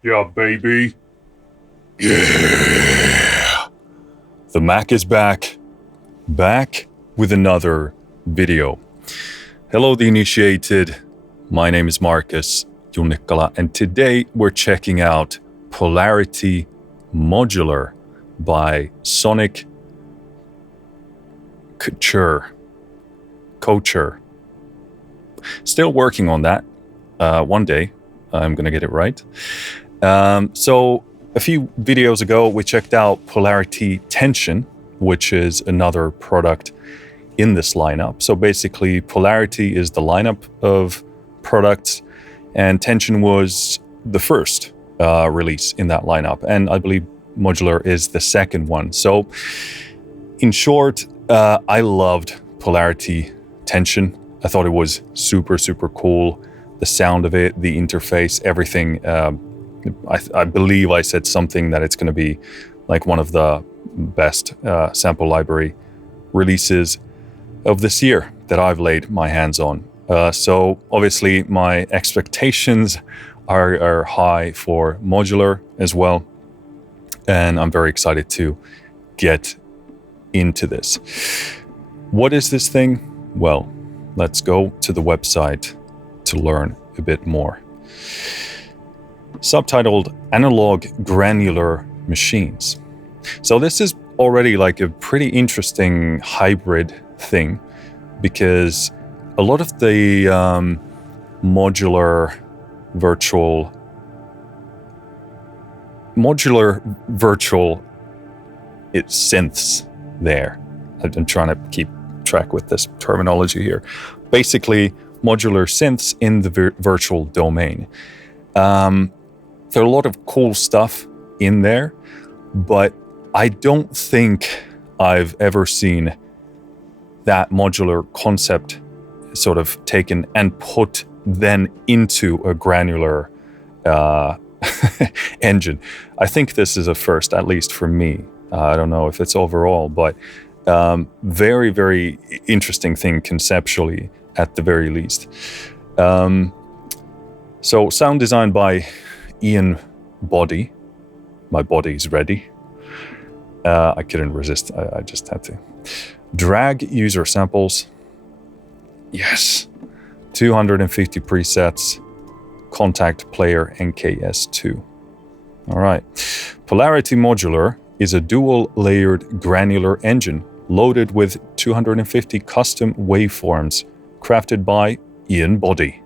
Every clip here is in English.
Yeah, baby. Yeah. The Mac is back with another video. Hello, the initiated. My name is Marcus Junnikkala, and today we're checking out Polarity Modular by Soniccouture. Still working on that. One day I'm gonna get it right. So a few videos ago, we checked out Polarity Tension, which is another product in this lineup. So basically, Polarity is the lineup of products, and Tension was the first release in that lineup. And I believe Modular is the second one. So in short, I loved Polarity Tension. I thought it was super, super cool. The sound of it, the interface, everything. I believe I said something that it's going to be like one of the best sample library releases of this year that I've laid my hands on. So obviously my expectations are high for Modular as well. And I'm very excited to get into this. What is this thing? Well, let's go to the website to learn a bit more. Subtitled Analog Granular Machines. So this is already like a pretty interesting hybrid thing, because a lot of the modular virtual synths there. I'm trying to keep track with this terminology here. Basically, modular synths in the virtual domain. There are a lot of cool stuff in there, but I don't think I've ever seen that modular concept sort of taken and put then into a granular engine. I think this is a first, at least for me. I don't know if it's overall, but very, very interesting thing conceptually at the very least. So sound designed by Ian Body. My body's ready. I couldn't resist. I just had to. Drag user samples. Yes. 250 presets. Contact player NKS2. All right. Polarity Modular is a dual-layered granular engine loaded with 250 custom waveforms crafted by Ian Body.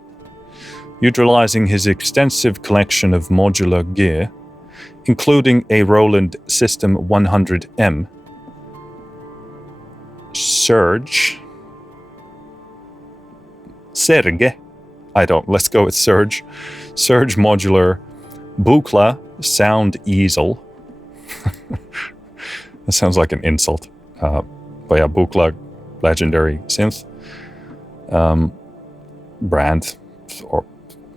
Utilizing his extensive collection of modular gear, including a Roland System 100M, Serge, let's go with Serge Modular, Buchla Sound Easel. That sounds like an insult. But yeah, Buchla, legendary synth brand, or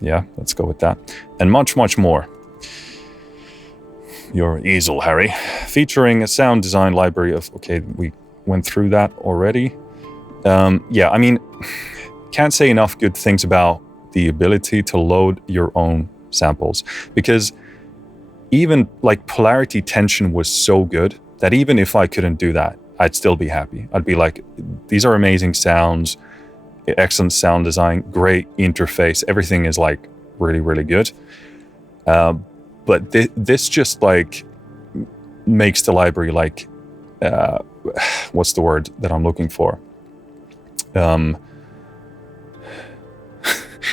yeah, let's go with that. And much, much more. Your easel, Harry. Featuring a sound design library of, okay, we went through that already. Yeah, I mean, can't say enough good things about the ability to load your own samples, because even like Polarity Tension was so good that even if I couldn't do that, I'd still be happy. I'd be like, these are amazing sounds, excellent sound design, great interface. Everything is like really, really good. But this just like makes the library like, what's the word that I'm looking for?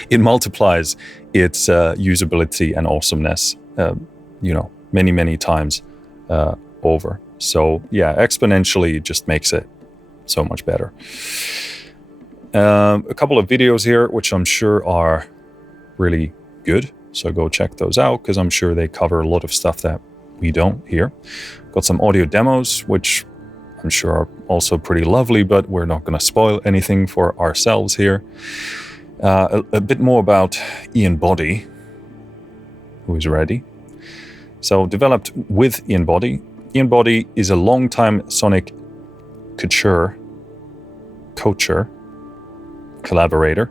It multiplies its usability and awesomeness, many, many times over. So yeah, exponentially it just makes it so much better. A couple of videos here, which I'm sure are really good. So go check those out, because I'm sure they cover a lot of stuff that we don't here. Got some audio demos, which I'm sure are also pretty lovely, but we're not going to spoil anything for ourselves here. A bit more about Ian Body, who is ready. So developed with Ian Body. Ian Body is a long-time Soniccouture collaborator.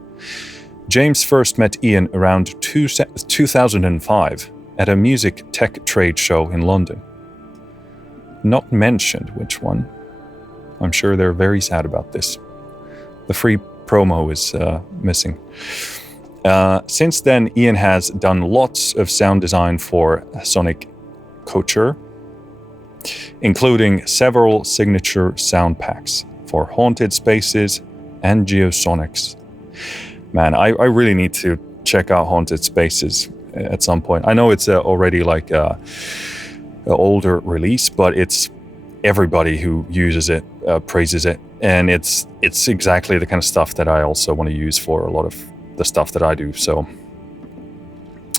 James first met Ian around 2005 at a music tech trade show in London. Not mentioned which one. I'm sure they're very sad about this. The free promo is missing. Since then, Ian has done lots of sound design for Soniccouture, including several signature sound packs for Haunted Spaces and Geosonics. Man, I really need to check out Haunted Spaces at some point. I know it's already like an older release, but it's everybody who uses it praises it, and it's exactly the kind of stuff that I also want to use for a lot of the stuff that I do. So,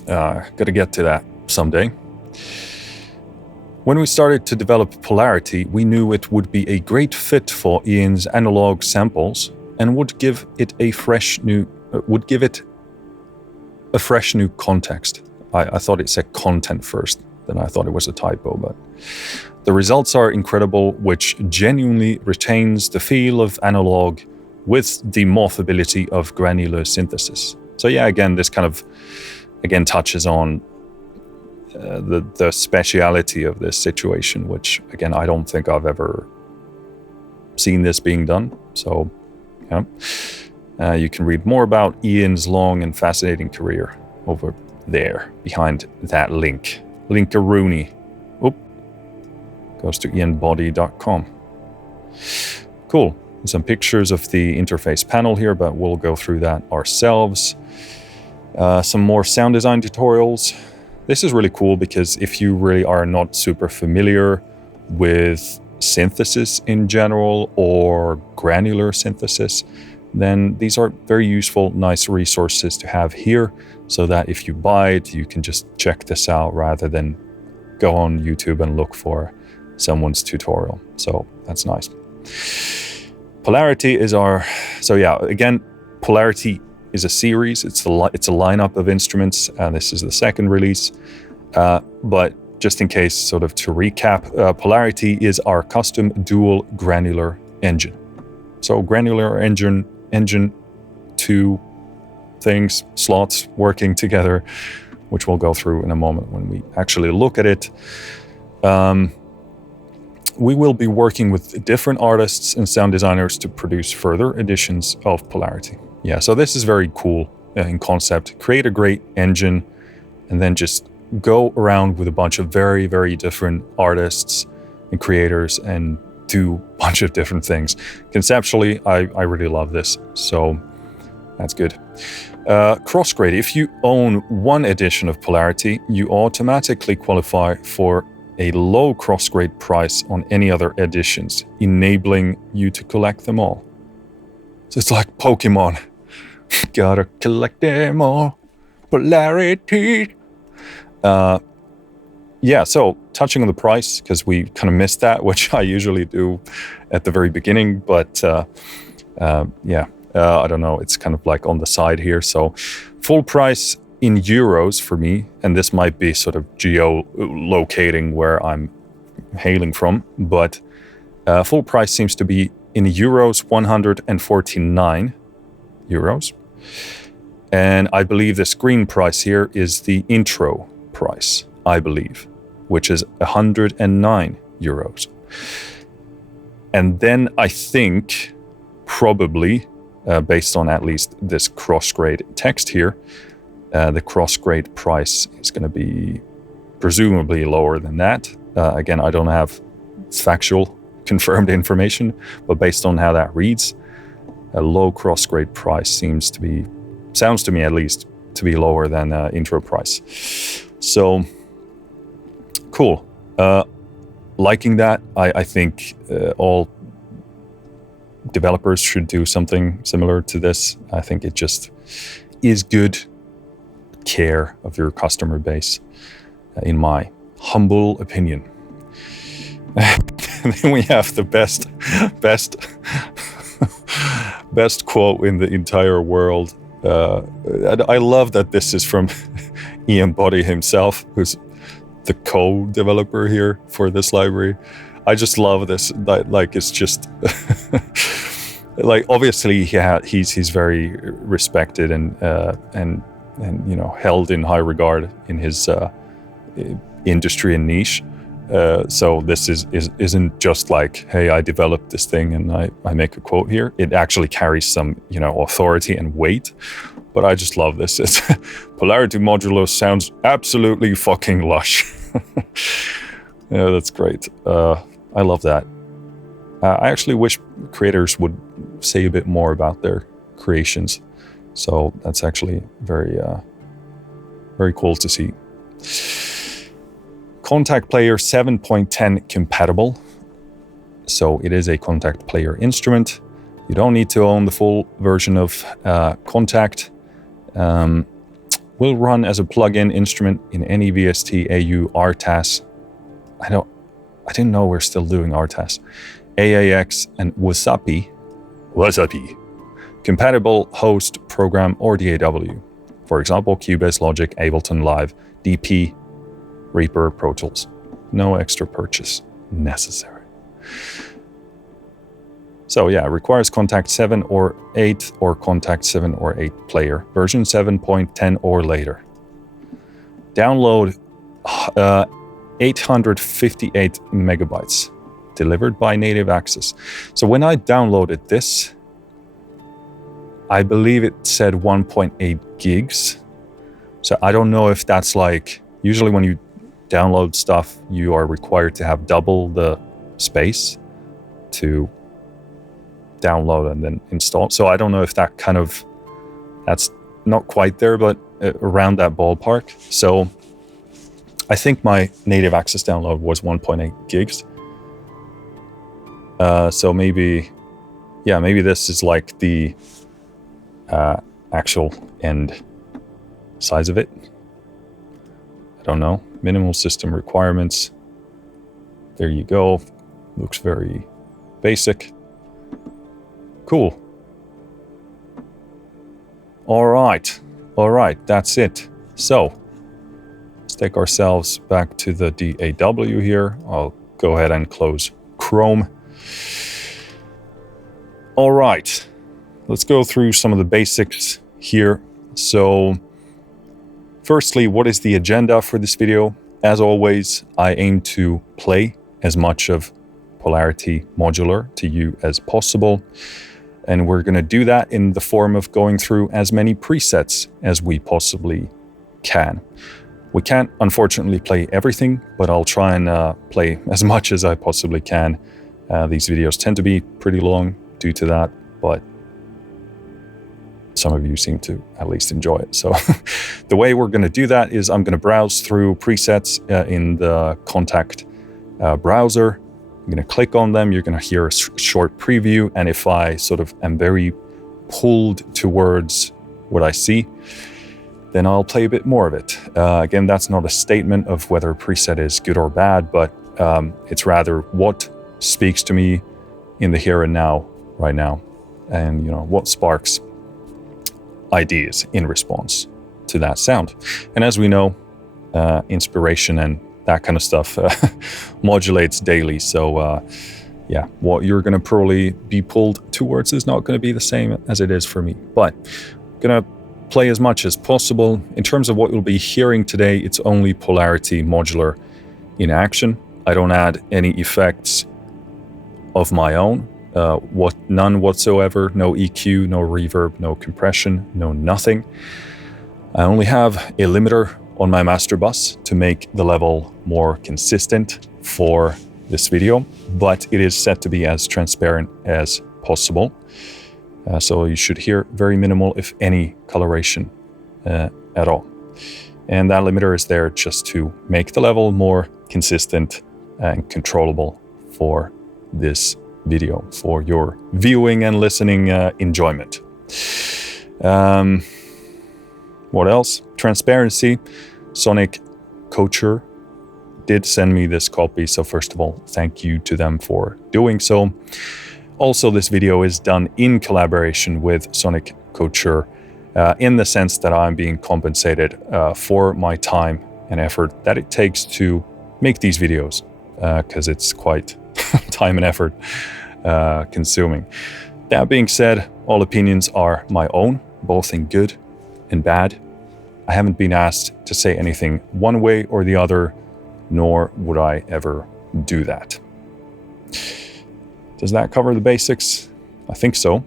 got to get to that someday. When we started to develop Polarity, we knew it would be a great fit for Ian's analog samples and would give it a fresh new context. I thought it said content first, then I thought it was a typo, but the results are incredible, which genuinely retains the feel of analog with the morphability of granular synthesis. So yeah, again, this kind of touches on the speciality of this situation, which again, I don't think I've ever seen this being done. So yeah, you can read more about Ian's long and fascinating career over there behind that link. Linkaroony. Oop. Goes to ianbody.com. Cool. Some pictures of the interface panel here, but we'll go through that ourselves. Some more sound design tutorials. This is really cool because if you really are not super familiar with synthesis in general or granular synthesis, then these are very useful, nice resources to have here so that if you buy it, you can just check this out rather than go on YouTube and look for someone's tutorial. So that's nice. Polarity is Polarity is a series. It's a lineup of instruments. This is the second release. But just in case, sort of to recap, Polarity is our custom dual granular engine. So granular engine, two things, slots working together, which we'll go through in a moment when we actually look at it. We will be working with different artists and sound designers to produce further editions of Polarity. Yeah, so this is very cool in concept. Create a great engine and then just go around with a bunch of very, very different artists and creators and do a bunch of different things. Conceptually, I really love this, so that's good. Crossgrade. If you own one edition of Polarity, you automatically qualify for a low crossgrade price on any other editions, enabling you to collect them all. So it's like Pokemon. Gotta collect them all. Polarity. Yeah, so touching on the price, because we kind of missed that, which I usually do at the very beginning, but I don't know, it's kind of like on the side here. So full price in euros for me, and this might be sort of geolocating where I'm hailing from, but full price seems to be in euros 149 euros. And I believe the screen price here is the intro price, I believe, which is 109 euros. And then I think probably, based on at least this Crossgrade text here, the Crossgrade price is going to be presumably lower than that. Again, I don't have factual confirmed information, but based on how that reads, a low Crossgrade price sounds to me at least, to be lower than intro price. So, cool. Liking that. I think all developers should do something similar to this. I think it just is good care of your customer base, in my humble opinion. And then we have the best quote in the entire world. I love that this is from Ian Body himself, who's the co-developer here for this library. I just love this. Like, it's just like, obviously he's very respected and held in high regard in his industry and niche. So this isn't just like, hey, I developed this thing and I make a quote here. It actually carries some, authority and weight. But I just love this. It's Polarity Modular sounds absolutely fucking lush. Yeah, that's great. I love that. I actually wish creators would say a bit more about their creations. So that's actually very, very cool to see. Contact Player 7.10 compatible. So it is a Contact Player instrument. You don't need to own the full version of Contact. Will run as a plug-in instrument in any VST, AU, RTAS. I didn't know we're still doing RTAS. AAX and Wasapi. Compatible host, program, or DAW. For example, Cubase, Logic, Ableton Live, DP, Reaper, Pro Tools. No extra purchase necessary. So yeah, it requires Contact 7 or 8 or Contact 7 or 8 player. Version 7.10 or later. Download 858 megabytes. Delivered by native access. So when I downloaded this, I believe it said 1.8 gigs. So I don't know if that's like, usually when you download stuff, you are required to have double the space to download and then install. So I don't know if that's not quite there, but around that ballpark. So I think my native access download was 1.8 gigs. So maybe this is like the actual end size of it. I don't know. Minimal system requirements. There you go. Looks very basic. Cool. All right, that's it. So let's take ourselves back to the DAW here. I'll go ahead and close Chrome. All right, let's go through some of the basics here. So firstly, what is the agenda for this video? As always, I aim to play as much of Polarity Modular to you as possible. And we're going to do that in the form of going through as many presets as we possibly can. We can't, unfortunately, play everything, but I'll try and play as much as I possibly can. These videos tend to be pretty long due to that, but some of you seem to at least enjoy it. So the way we're going to do that is I'm going to browse through presets in the Contact browser. I'm going to click on them. You're going to hear a short preview. And if I sort of am very pulled towards what I see, then I'll play a bit more of it. Again, that's not a statement of whether a preset is good or bad, but it's rather what speaks to me in the here and now, right now, and what sparks ideas in response to that sound. And as we know, inspiration and that kind of stuff modulates daily. So yeah, what you're going to probably be pulled towards is not going to be the same as it is for me. But I'm going to play as much as possible. In terms of what you'll be hearing today, it's only Polarity Modular in action. I don't add any effects of my own. None whatsoever. No EQ, no reverb, no compression, no nothing. I only have a limiter on my master bus to make the level more consistent for this video, but it is set to be as transparent as possible. So you should hear very minimal, if any, coloration at all. And that limiter is there just to make the level more consistent and controllable for this video, for your viewing and listening enjoyment. What else? Transparency. Soniccouture did send me this copy, so first of all, thank you to them for doing so. Also, this video is done in collaboration with Soniccouture in the sense that I'm being compensated for my time and effort that it takes to make these videos, because it's quite time and effort consuming. That being said, all opinions are my own, both in good and bad. I haven't been asked to say anything one way or the other, nor would I ever do that. Does that cover the basics? I think so.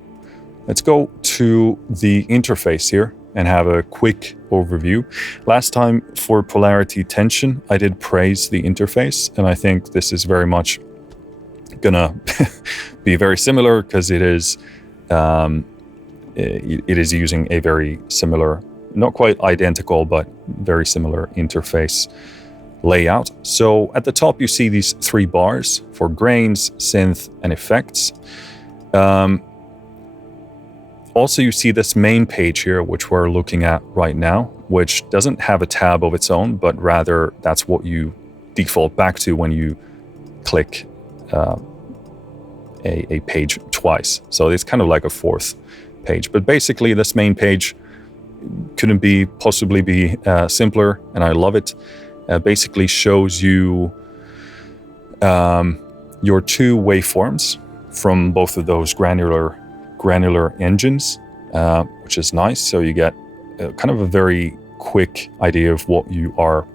Let's go to the interface here and have a quick overview. Last time for Polarity Tension, I did praise the interface, and I think this is very much gonna be very similar because it is using a very similar, not quite identical, but very similar interface layout. So at the top, you see these 3 bars for grains, synth, and effects. Also, you see this main page here, which we're looking at right now, which doesn't have a tab of its own, but rather that's what you default back to when you click a page twice. So it's kind of like a 4th page. But basically, this main page couldn't possibly be simpler, and I love it. Basically shows you your 2 waveforms from both of those granular engines, which is nice. So you get kind of a very quick idea of what you are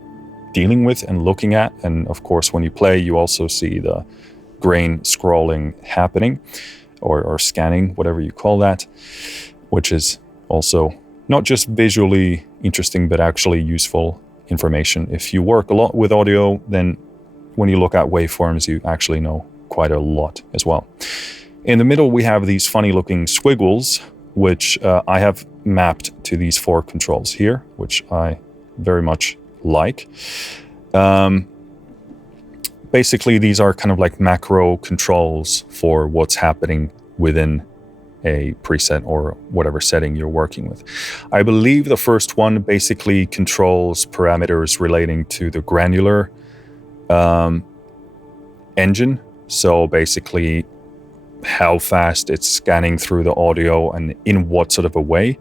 dealing with and looking at. And of course, when you play, you also see the grain scrolling happening or scanning, whatever you call that, which is also not just visually interesting, but actually useful information. If you work a lot with audio, then when you look at waveforms, you actually know quite a lot as well. In the middle, we have these funny looking squiggles, which I have mapped to these 4 controls here, which I very much like. Basically, these are kind of like macro controls for what's happening within a preset or whatever setting you're working with. I believe the first one basically controls parameters relating to the granular engine. So basically, how fast it's scanning through the audio and in what sort of a way.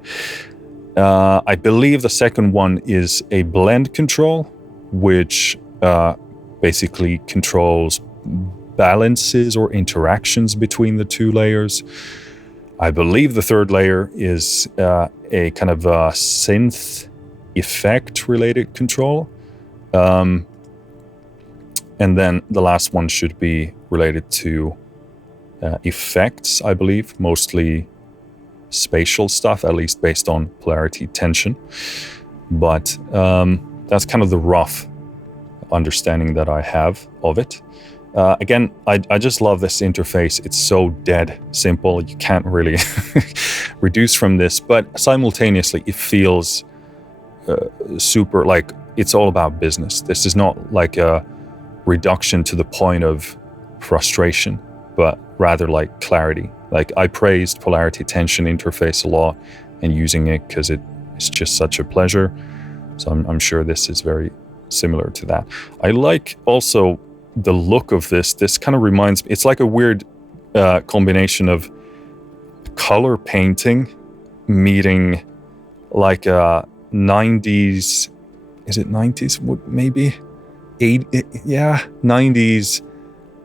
I believe the second one is a blend control, which basically controls balances or interactions between the 2 layers. I believe the third layer is a kind of a synth effect related control. And then the last one should be related to effects, I believe, mostly spatial stuff, at least based on Polarity Tension. But that's kind of the rough understanding that I have of it. Again, I just love this interface. It's so dead simple. You can't really reduce from this, but simultaneously it feels super like it's all about business. This is not like a reduction to the point of frustration, but rather like clarity. Like I praised Polarity Tension interface a lot and using it because it's just such a pleasure. So I'm sure this is very similar to that. I like also the look of this. This kind of reminds me, it's like a weird combination of color painting meeting like a 90s, is it 90s? Maybe 90s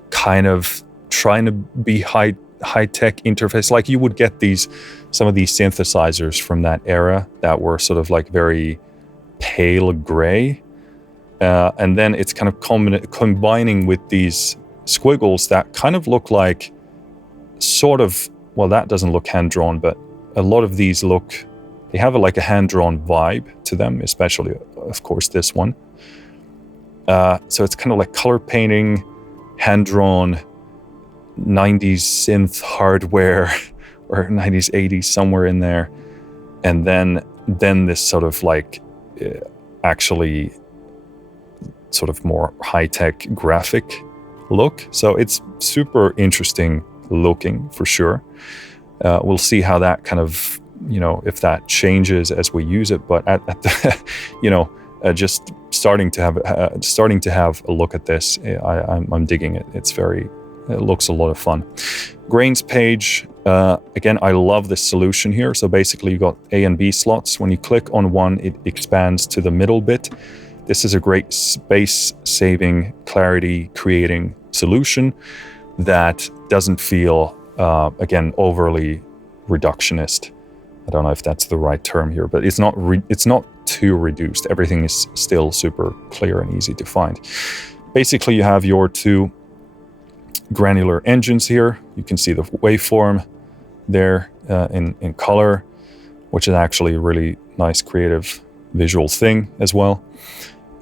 kind of trying to be high-tech interface. Like you would get some of these synthesizers from that era that were sort of like very pale gray. And then it's kind of combining with these squiggles that kind of look like sort of, well, that doesn't look hand-drawn, but a lot of these they have like a hand-drawn vibe to them, especially, of course, this one. So it's kind of like color painting, hand-drawn, 90s synth hardware, or 90s, 80s, somewhere in there. And then this sort of like actually sort of more high-tech graphic look. So it's super interesting looking for sure. We'll see how that kind of, if that changes as we use it. But at the, just starting to have a look at this, I'm digging it. It looks a lot of fun. Grains page, again, I love this solution here. So basically you got A and B slots. When you click on one, it expands to the middle bit. This is a great space-saving, clarity-creating solution that doesn't feel, again, overly reductionist. I don't know if that's the right term here, but it's not too reduced. Everything is still super clear and easy to find. Basically, you have your two granular engines here. You can see the waveform there in color, which is actually a really nice creative visual thing as well.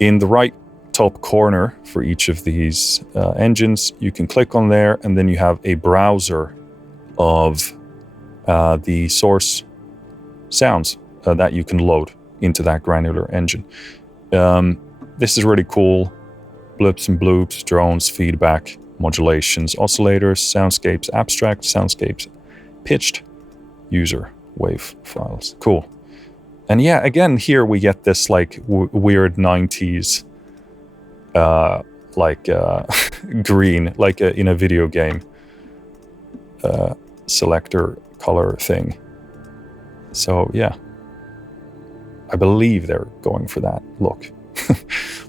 In the right top corner for each of these engines, you can click on there, and then you have a browser of the source sounds that you can load into that granular engine. This is really cool. Blips and bloops, drones, feedback, modulations, oscillators, soundscapes, abstract, soundscapes, pitched, user wave files. Cool. And yeah, again, here we get this like weird 90s green, like in a video game selector color thing. So yeah, I believe they're going for that look.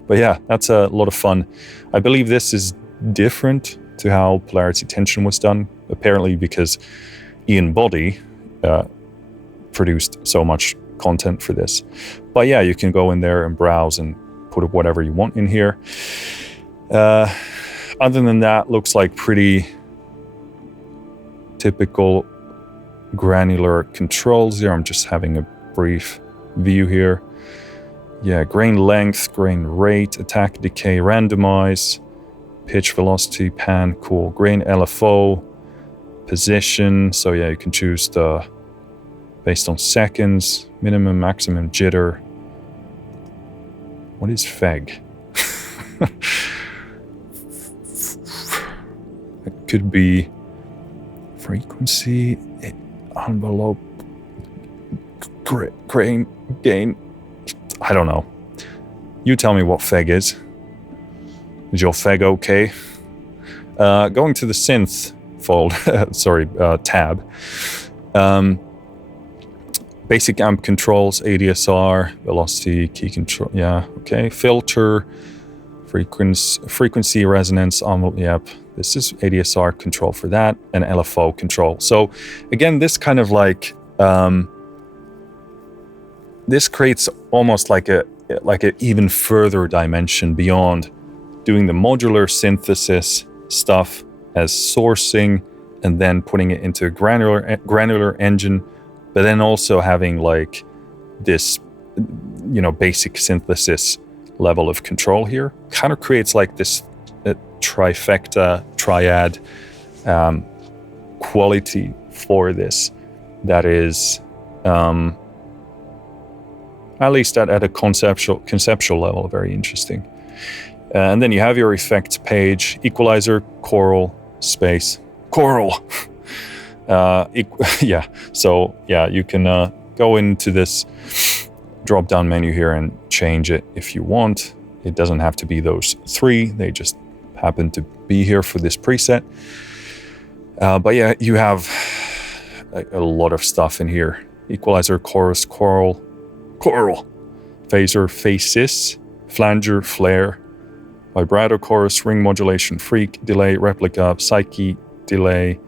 But yeah, that's a lot of fun. I believe this is different to how Polarity Tension was done, apparently because Ian Body produced so much content for this. But yeah, you can go in there and browse and put whatever you want in here. Other than that, looks like pretty typical granular controls here. I'm just having a brief view here. Yeah, grain length, grain rate, attack, decay, randomize, pitch, velocity, pan, cool. Grain LFO, position. So yeah, you can choose the based on seconds, minimum, maximum jitter. What is FEG? It could be frequency, envelope, grain, gain. I don't know. You tell me what FEG is. Is your FEG okay? Going to the synth fold, tab. Basic amp controls, ADSR, velocity, key control. Yeah, okay. Filter, frequency resonance. Yep. This is ADSR control for that, and LFO control. So again, this kind of like this creates almost like a even further dimension beyond doing the modular synthesis stuff as sourcing and then putting it into a granular engine, but then also having like this, you know, basic synthesis level of control here. Kind of creates like this trifecta, triad quality for this that is at least at a conceptual level, very interesting. And then you have your effects page, equalizer, choral, space, choral. Yeah, so yeah, you can go into this drop-down menu here and change it if you want. It doesn't have to be those three, they just happen to be here for this preset. But yeah, you have a lot of stuff in here. Equalizer, chorus, choral, phaser, faces, flanger, flare, vibrato, chorus, ring modulation, freak, delay, replica, psyche, delay,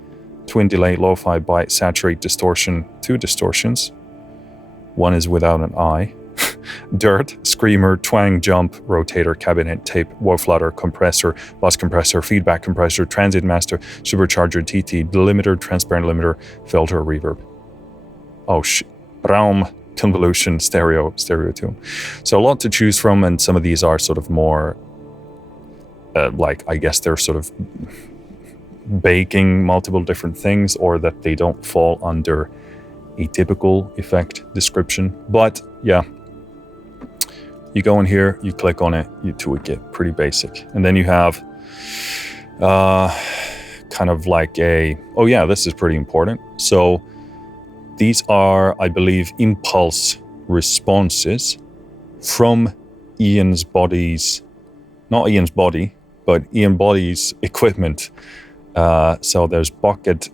twin delay, lo-fi, bite, saturate, distortion, 2 distortions. One is without an eye. Dirt, screamer, twang, jump, rotator, cabinet, tape, woof-flutter, compressor, bus compressor, feedback compressor, transit master, supercharger, TT, delimiter, transparent limiter, filter, reverb. Oh shit. Raum, convolution, stereo tune. So a lot to choose from, and some of these are sort of more like, I guess they're sort of baking multiple different things, or that they don't fall under a typical effect description. But yeah, you go in here, you click on it, you tweak it, pretty basic. And then you have kind of like oh yeah, this is pretty important. So these are, I believe, impulse responses from Ian's Body's, not Ian's Body, but Ian Body's equipment. So there's bucket,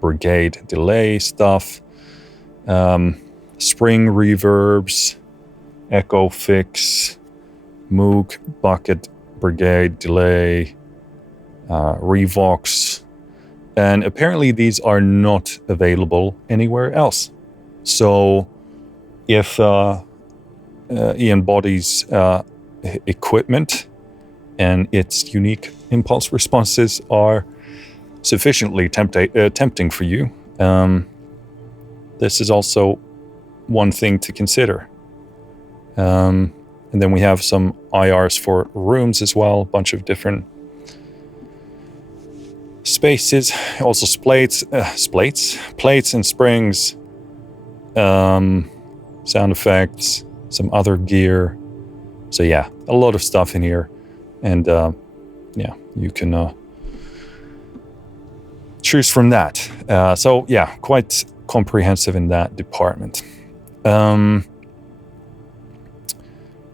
brigade delay stuff, spring reverbs, echo fix, Moog, bucket, brigade delay, Revox. And apparently these are not available anywhere else. So if Ian Body's equipment and its unique impulse responses are sufficiently tempting for you. This is also one thing to consider. And then we have some IRs for rooms as well, a bunch of different spaces, also plates and springs, sound effects, some other gear. So yeah, a lot of stuff in here. And yeah, you can choose from that. So yeah, quite comprehensive in that department.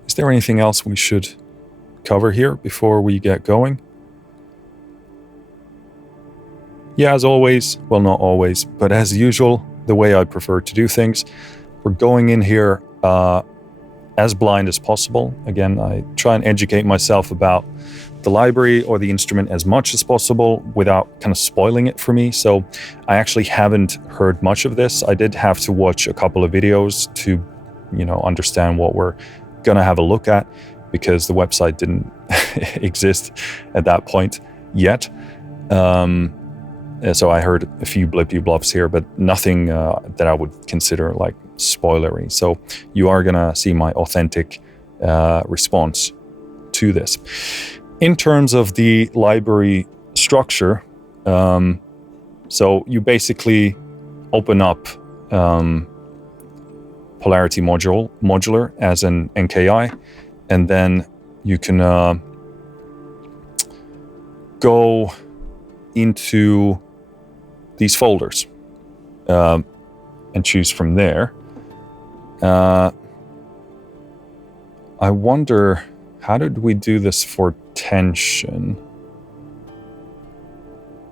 Is there anything else we should cover here before we get going? Yeah, as always, well, not always, but as usual, the way I prefer to do things, we're going in here as blind as possible. Again, I try and educate myself about the library or the instrument as much as possible without kind of spoiling it for me. So I actually haven't heard much of this. I did have to watch a couple of videos to, understand what we're gonna have a look at, because the website didn't exist at that point yet. So I heard a few blippy bluffs here, but nothing that I would consider like spoilery. So you are gonna see my authentic response to this. In terms of the library structure, so you basically open up Polarity Modular as an NKI, and then you can go into these folders and choose from there. I wonder, how did we do this for tension?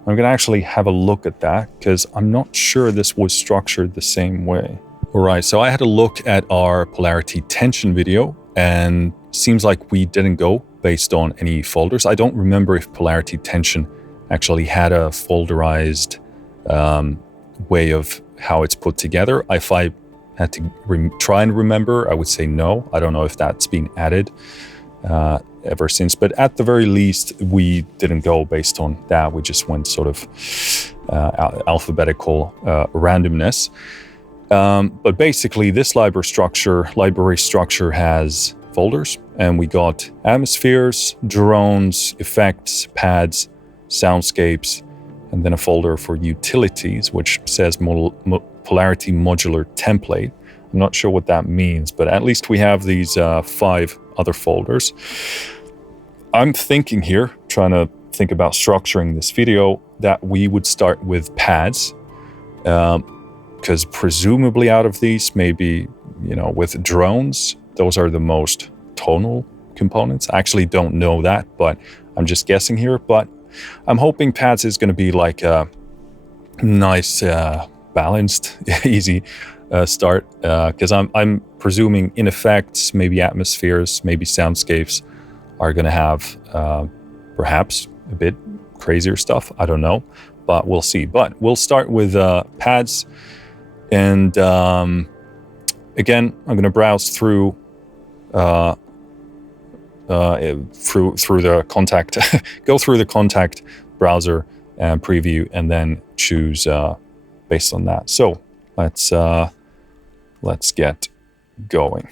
I'm going to actually have a look at that, because I'm not sure this was structured the same way. All right, so I had a look at our Polarity tension video, and seems like we didn't go based on any folders. I don't remember if Polarity tension actually had a folderized way of how it's put together. If I had to try and remember, I would say no. I don't know if that's been added ever since, but at the very least, we didn't go based on that. We just went sort of alphabetical randomness. But basically, this library structure has folders, and we got atmospheres, drones, effects, pads, soundscapes, and then a folder for utilities, which says Polarity Modular Template. I'm not sure what that means, but at least we have these 5 other folders. I'm thinking here, trying to think about structuring this video, that we would start with pads, because presumably out of these, maybe, with drones, those are the most tonal components. I actually don't know that, but I'm just guessing here. But I'm hoping pads is going to be like a nice, balanced, easy start, because I'm presuming in effects, maybe atmospheres, maybe soundscapes are going to have perhaps a bit crazier stuff. I don't know, but we'll see. But we'll start with pads, and again, I'm going to browse through through the contact, go through the contact browser and preview, and then choose based on that. So let's get going.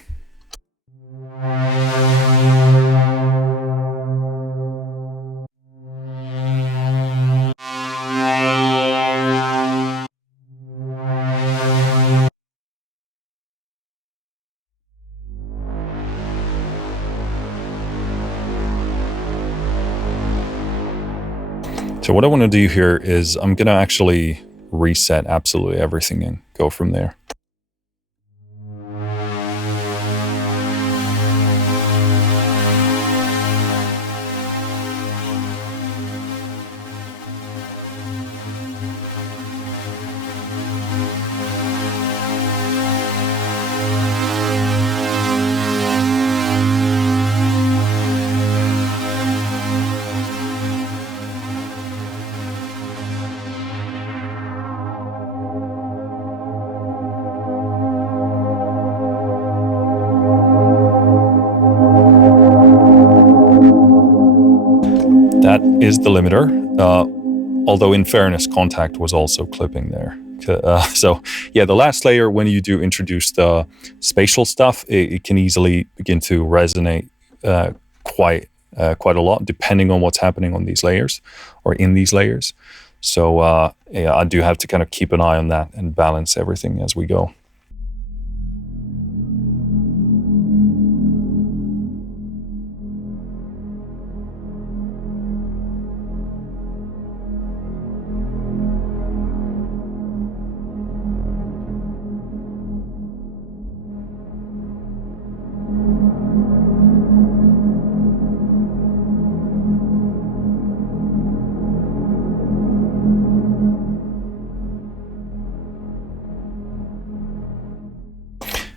So what I want to do here is I'm going to actually reset absolutely everything and go from there. That is the limiter. Although in fairness, contact was also clipping there. So yeah, the last layer, when you do introduce the spatial stuff, it can easily begin to resonate quite a lot, depending on what's happening on these layers or in these layers. So yeah, I do have to kind of keep an eye on that and balance everything as we go.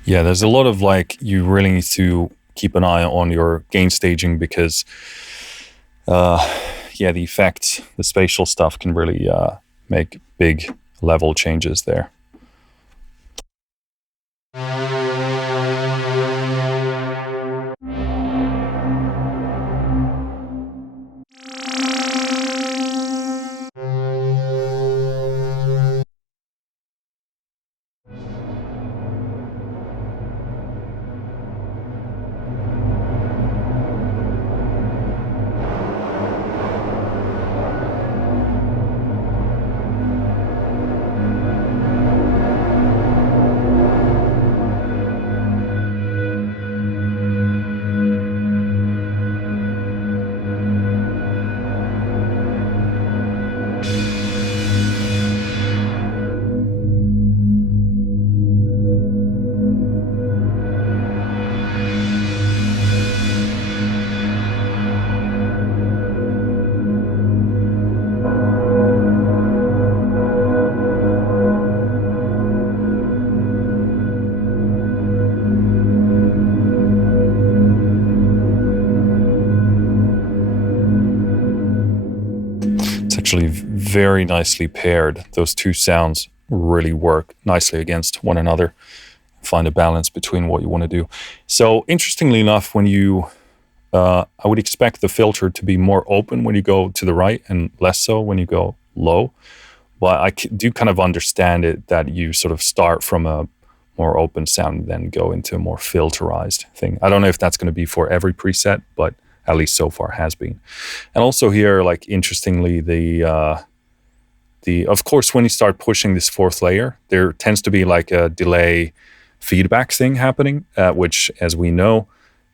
Yeah, there's a lot of like, you really need to keep an eye on your gain staging because, yeah, the effects, the spatial stuff can really make big level changes there. Actually very nicely paired. Those two sounds really work nicely against one another. Find a balance between what you want to do. So interestingly enough, when you, I would expect the filter to be more open when you go to the right and less so when you go low. But I do kind of understand it that you sort of start from a more open sound and then go into a more filterized thing. I don't know if that's going to be for every preset, but at least so far has been. And also here, like interestingly, of course, when you start pushing this fourth layer, there tends to be like a delay feedback thing happening, which, as we know,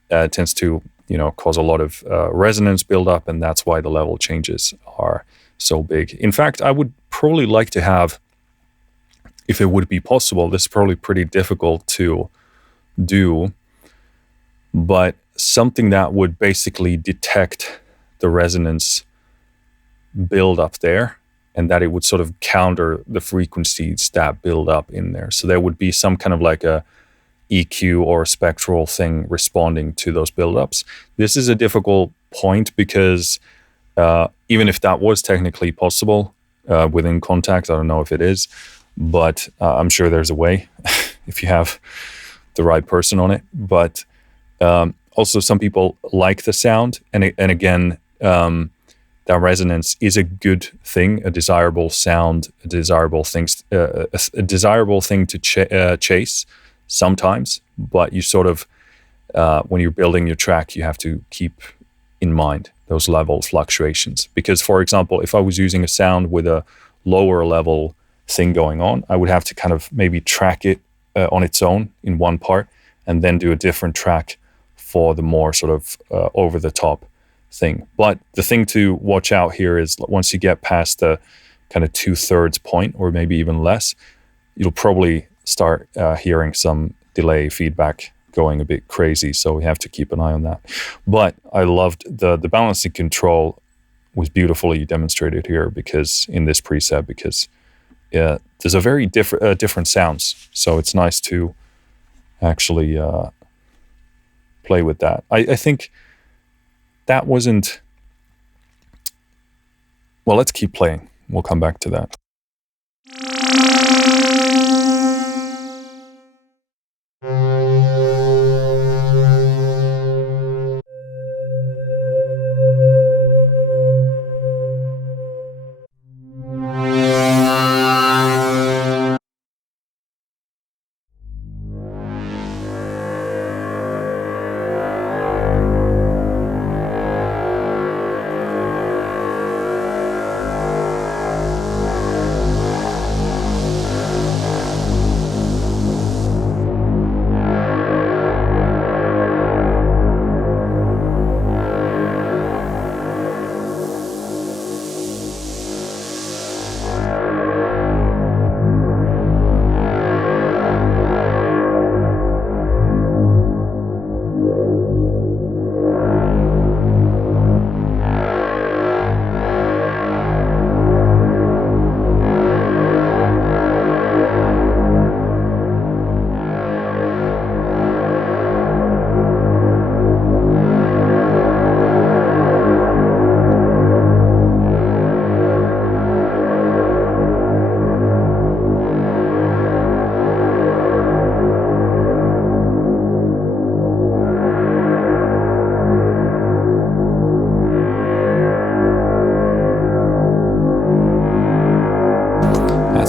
tends to cause a lot of resonance buildup, and that's why the level changes are so big. In fact, I would probably like to have, if it would be possible, this is probably pretty difficult to do, but something that would basically detect the resonance build up there, and that it would sort of counter the frequencies that build up in there. So there would be some kind of like a EQ or a spectral thing responding to those buildups. This is a difficult point because even if that was technically possible within Contact, I don't know if it is, but I'm sure there's a way if you have the right person on it. But also, some people like the sound, and again, that resonance is a good thing, a desirable sound, a desirable thing to chase sometimes. But you sort of, when you're building your track, you have to keep in mind those level fluctuations. Because, for example, if I was using a sound with a lower level thing going on, I would have to kind of maybe track it on its own in one part, and then do a different track for the more sort of over the top thing. But the thing to watch out here is once you get past the kind of 2/3 point, or maybe even less, you'll probably start hearing some delay feedback going a bit crazy. So we have to keep an eye on that. But I loved the balancing control was beautifully demonstrated here, because in this preset, because there's a very different sounds. So it's nice to actually play with that. I think that wasn't... Well, let's keep playing. We'll come back to that.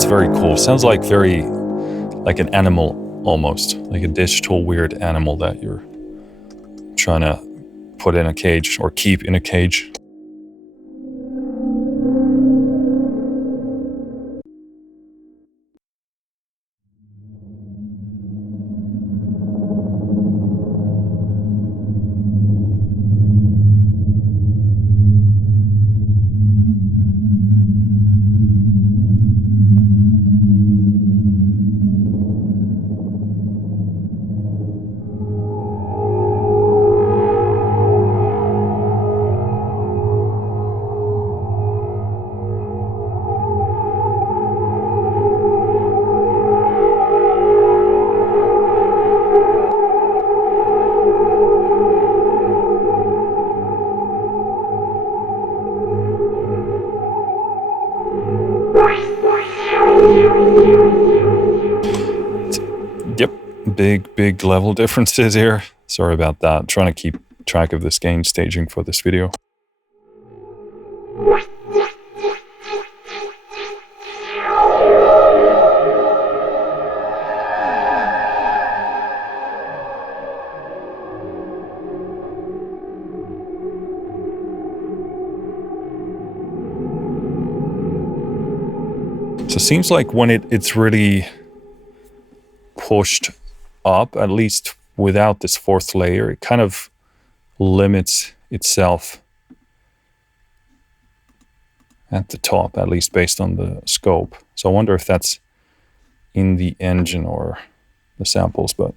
That's very cool. Sounds like like an animal almost, like a digital weird animal that you're trying to put in a cage or keep in a cage. Yep, big level differences here. Sorry about that. I'm trying to keep track of this gain staging for this video. So it seems like when it's really pushed up, at least without this fourth layer, it kind of limits itself at the top, at least based on the scope. So I wonder if that's in the engine or the samples, but...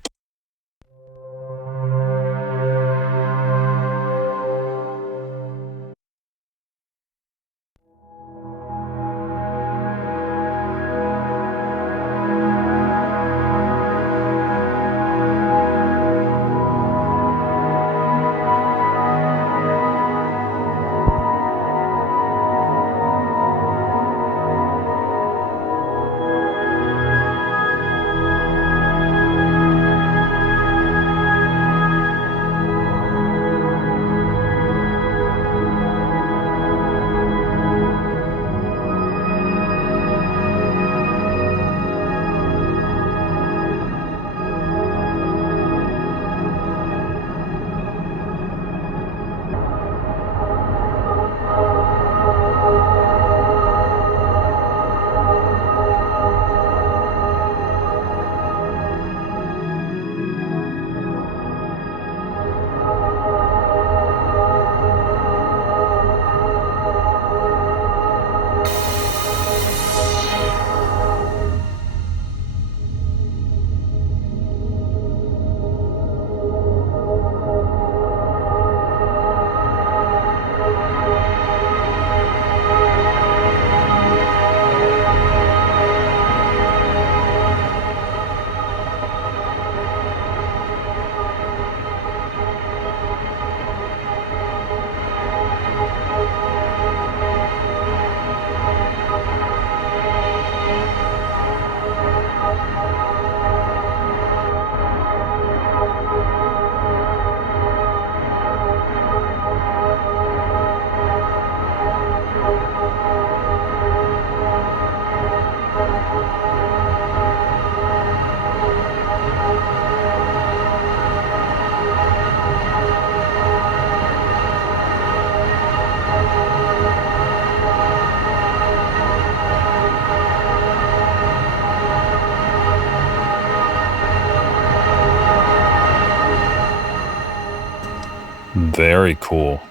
Very cool.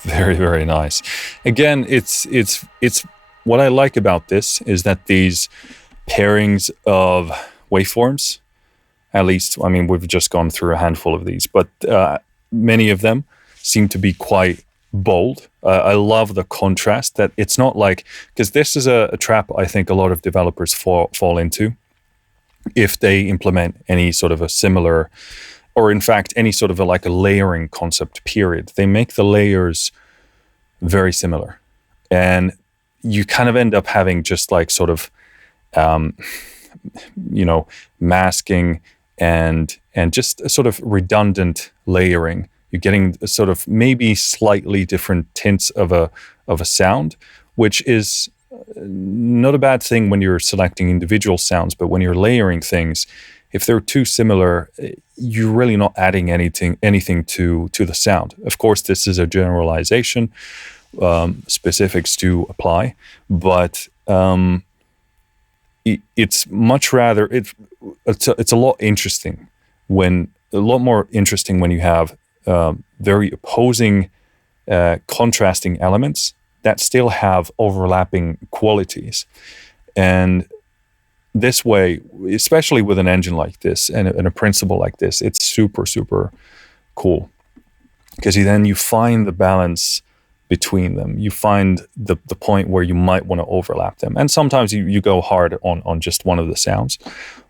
Very nice. Again, it's what I like about this is that these pairings of waveforms, at least, I mean, we've just gone through a handful of these, but many of them seem to be quite bold. I love the contrast that it's not like, because this is a trap I think a lot of developers fall into if they implement any sort of a similar, or in fact, any sort of like a layering concept, period. They make the layers very similar. And you kind of end up having just like sort of, masking and just a sort of redundant layering. You're getting sort of maybe slightly different tints of a sound, which is not a bad thing when you're selecting individual sounds, but when you're layering things, if they're too similar, you're really not adding anything to the sound. Of course, this is a generalization. Specifics do apply, but it's much rather it's a lot more interesting when you have very opposing contrasting elements that still have overlapping qualities. And this way, especially with an engine like this and a principle like this, it's super, super cool. Because then you find the balance between them. You find the point where you might want to overlap them. And sometimes you go hard on just one of the sounds.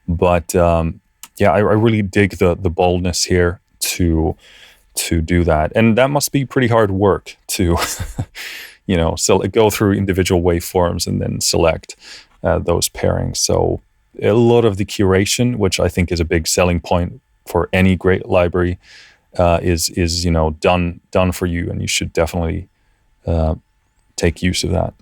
But I really dig the boldness here to do that. And that must be pretty hard work to go through individual waveforms and then select those pairings. So a lot of the curation, which I think is a big selling point for any great library, is done for you, and you should definitely take use of that.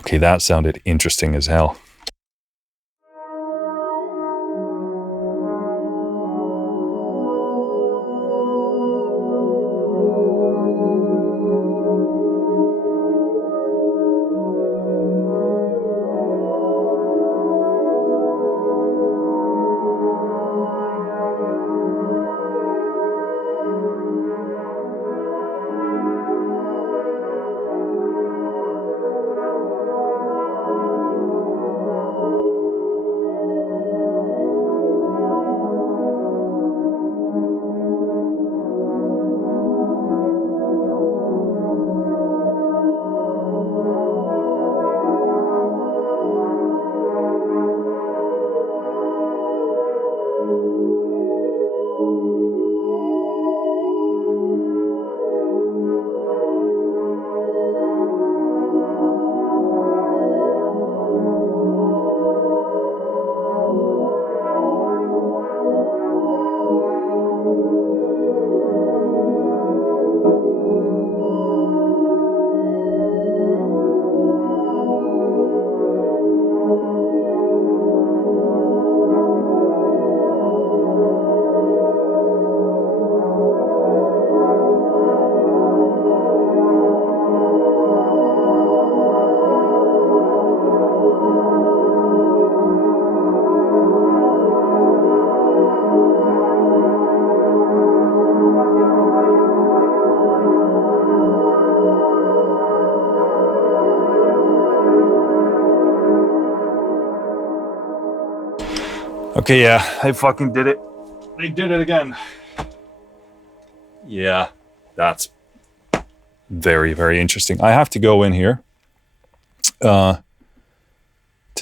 Okay, that sounded interesting as hell. Okay, yeah, I fucking did it. I did it again. Yeah, that's very, very interesting. I have to go in here to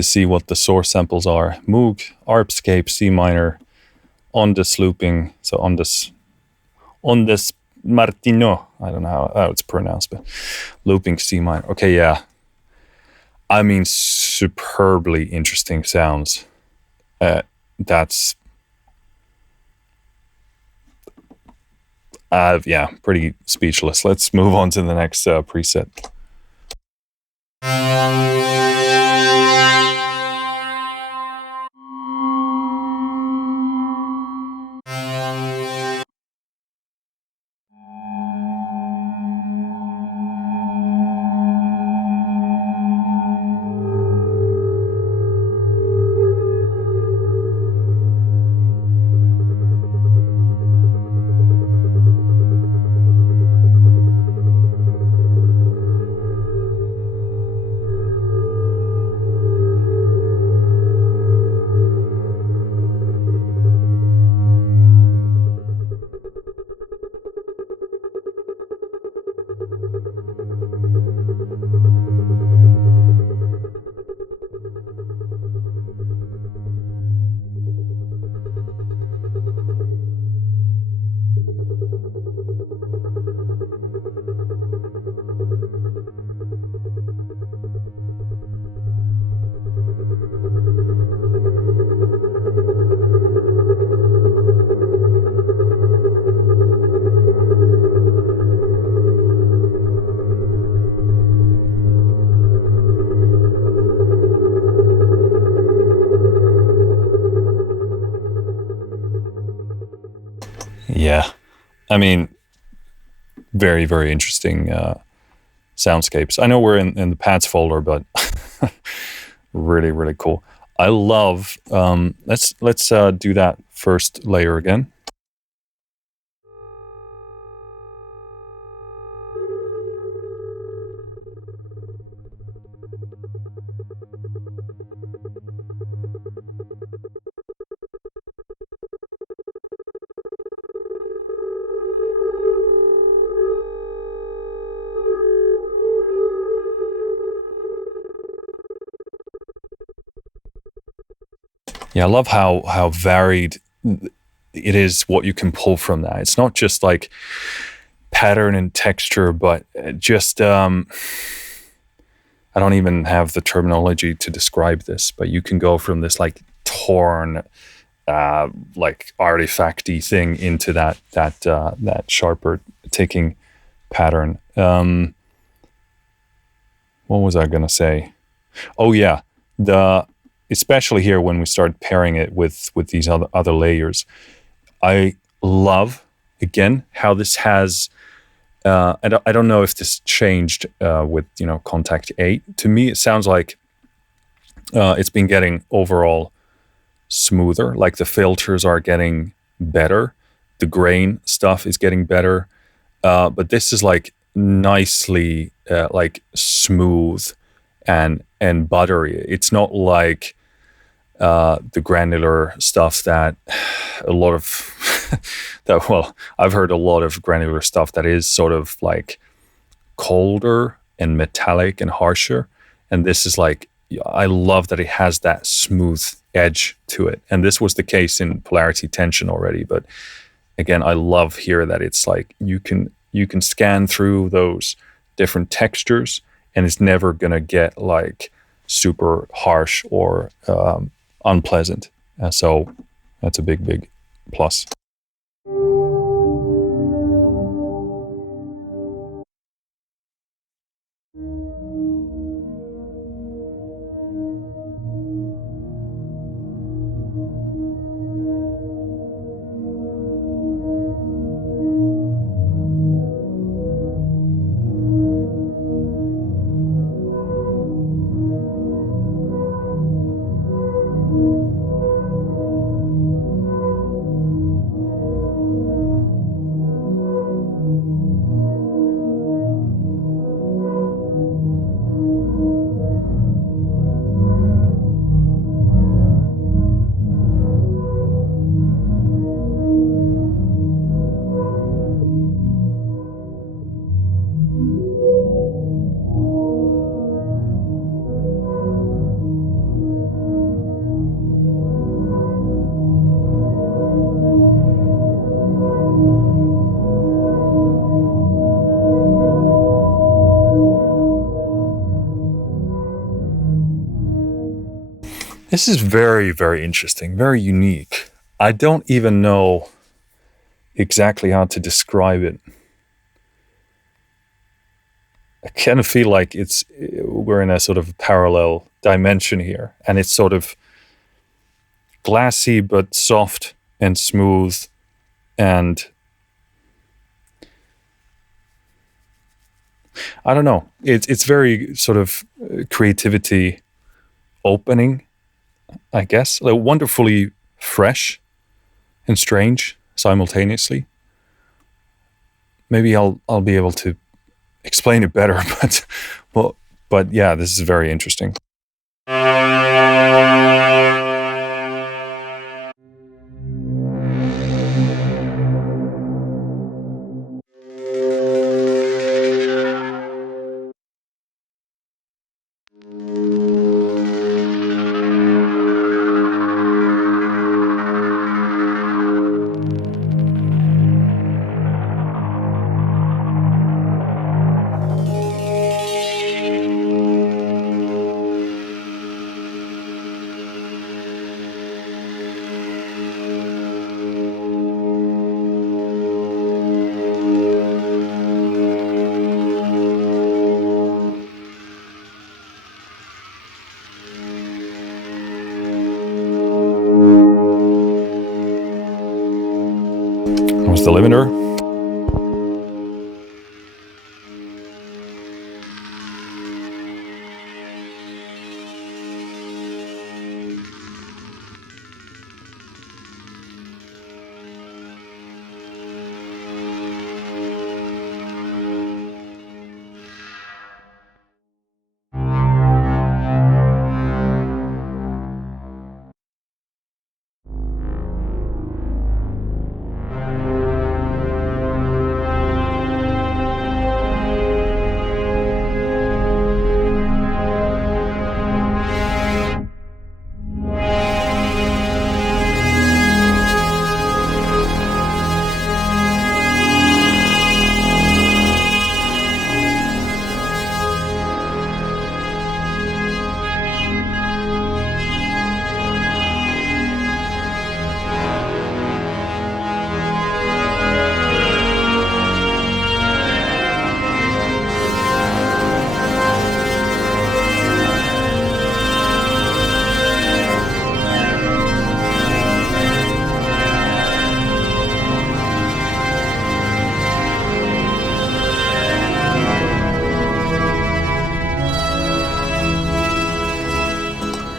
see what the source samples are. Moog, ARPscape, C minor, on this looping, so on this Martino. I don't know how it's pronounced, but looping C minor. Okay, yeah. I mean, superbly interesting sounds. That's pretty speechless. Let's move on to the next preset. Yeah. I mean, very, very interesting soundscapes. I know we're in the pads folder, but really, really cool. I love, let's do that first layer again. Yeah, I love how varied it is what you can pull from that. It's not just like pattern and texture, but just I don't even have the terminology to describe this, but you can go from this like torn like artifacty thing into that sharper ticking pattern. What was I gonna say? Oh yeah, especially here when we start pairing it with these other layers, I love again how this has. I don't know if this changed with Contact 8. To me, it sounds like it's been getting overall smoother. Like the filters are getting better, the grain stuff is getting better, but this is like nicely like smooth and buttery. It's not like the granular stuff that a lot of that. Well, I've heard a lot of granular stuff that is sort of like colder and metallic and harsher, and this is like, I love that it has that smooth edge to it, and this was the case in Polarity Tension already, but again, I love here that it's like you can scan through those different textures and it's never gonna get like super harsh or unpleasant. So that's a big plus. This is very, very interesting, very unique. I don't even know exactly how to describe it. I kind of feel like we're in a sort of parallel dimension here, and it's sort of glassy but soft and smooth, and I don't know. It's very sort of creativity opening, I guess. Like wonderfully fresh and strange simultaneously. Maybe I'll be able to explain it better, but yeah, this is very interesting. comes the limiter.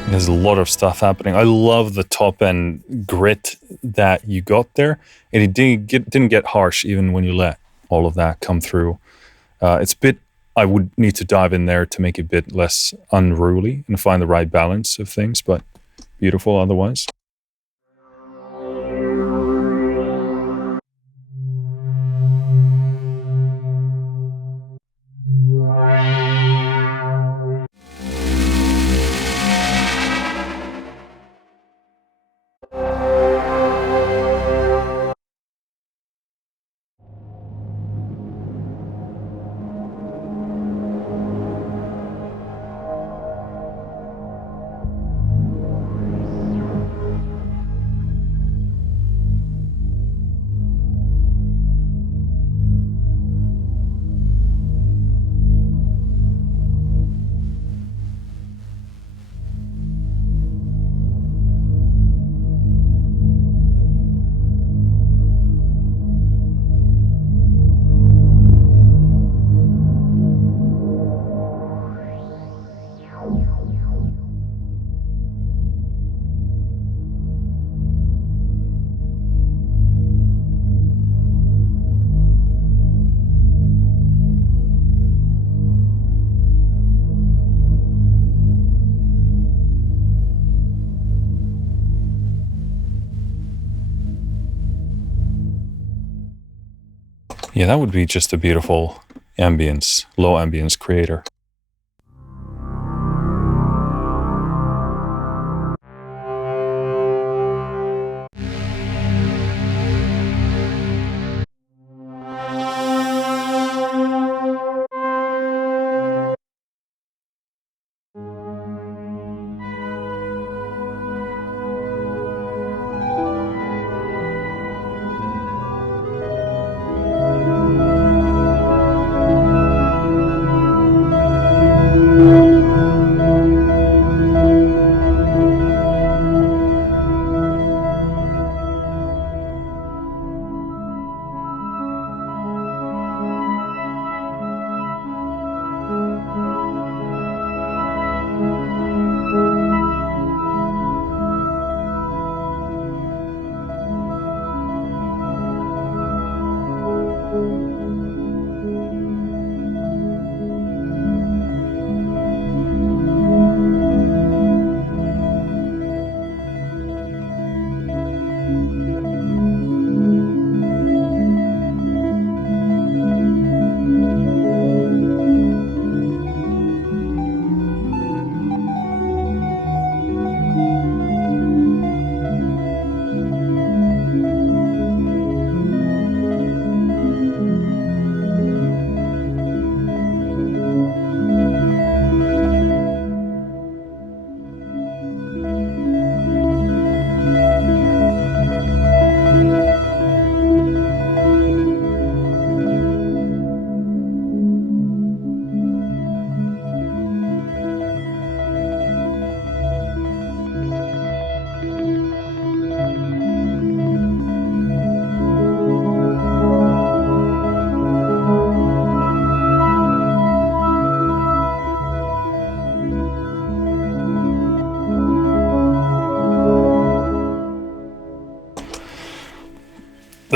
There's a lot of stuff happening. I love the top end grit that you got there. And it didn't get harsh even when you let all of that come through. It's a bit, I would need to dive in there to make it a bit less unruly and find the right balance of things, but beautiful otherwise. Yeah, that would be just a beautiful ambience, low ambience creator.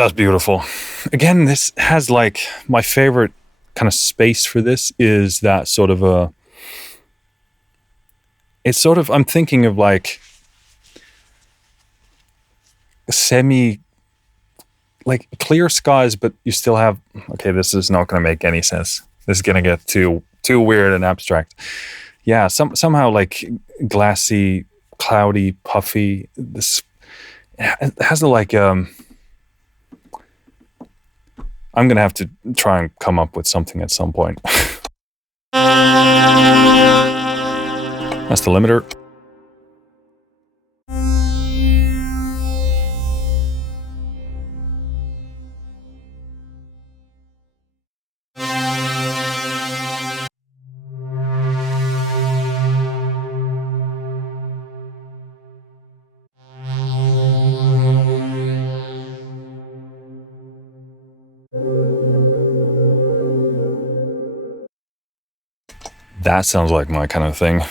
That's beautiful. Again, this has like my favorite kind of space for this is that sort of a. It's sort of, I'm thinking of like like clear skies, but you still have, okay, this is not going to make any sense. This is going to get too weird and abstract. Yeah, somehow like glassy, cloudy, puffy. This it has a like I'm going to have to try and come up with something at some point. That's the limiter. That sounds like my kind of thing.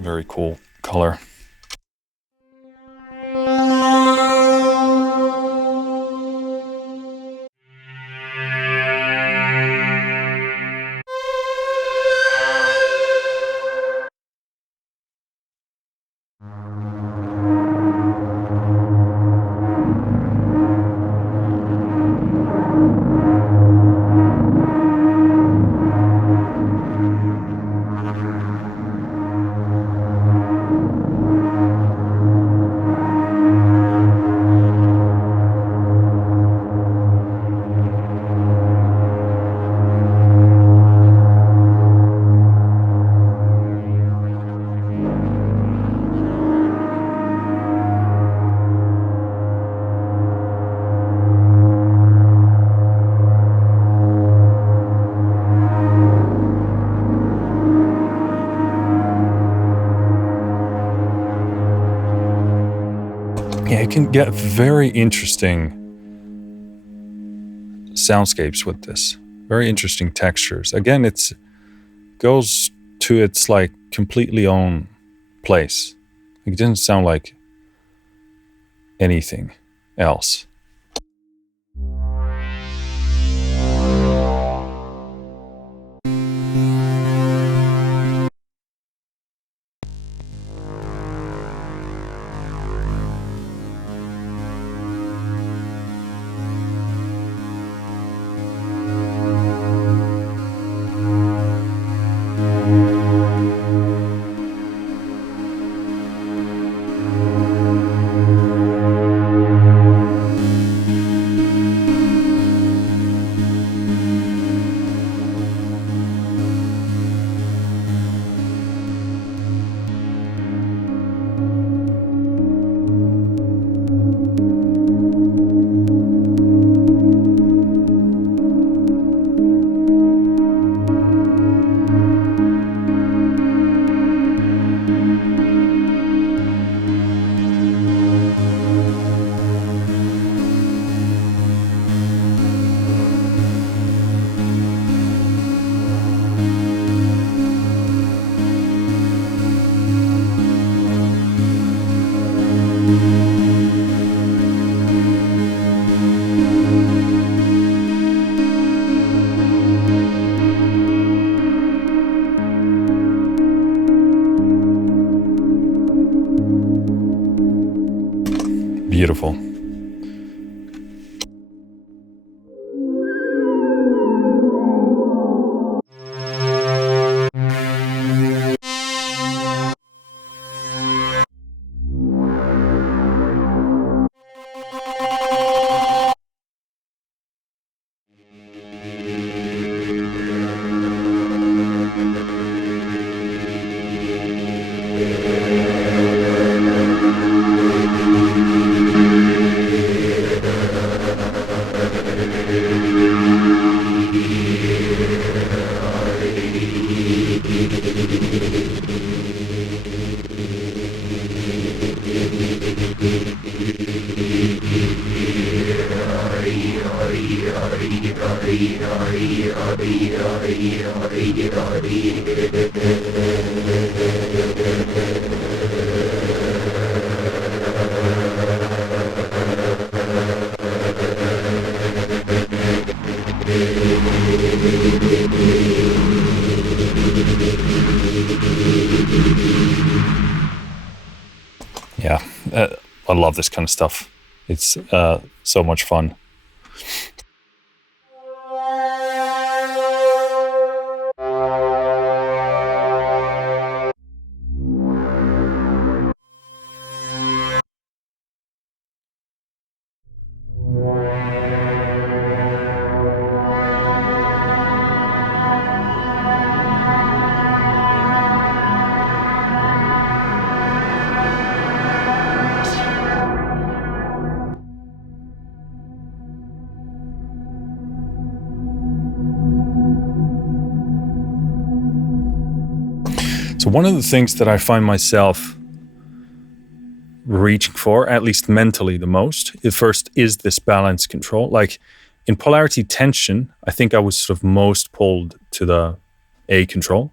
Very cool color. Yeah, you can get very interesting soundscapes with this. Very interesting textures. Again, it's goes to its like completely own place. It didn't sound like anything else. Beautiful. Yeah, I love this kind of stuff. It's so much fun. So one of the things that I find myself reaching for, at least mentally the most, at first is this balance control. Like in polarity tension, I think I was sort of most pulled to the A control.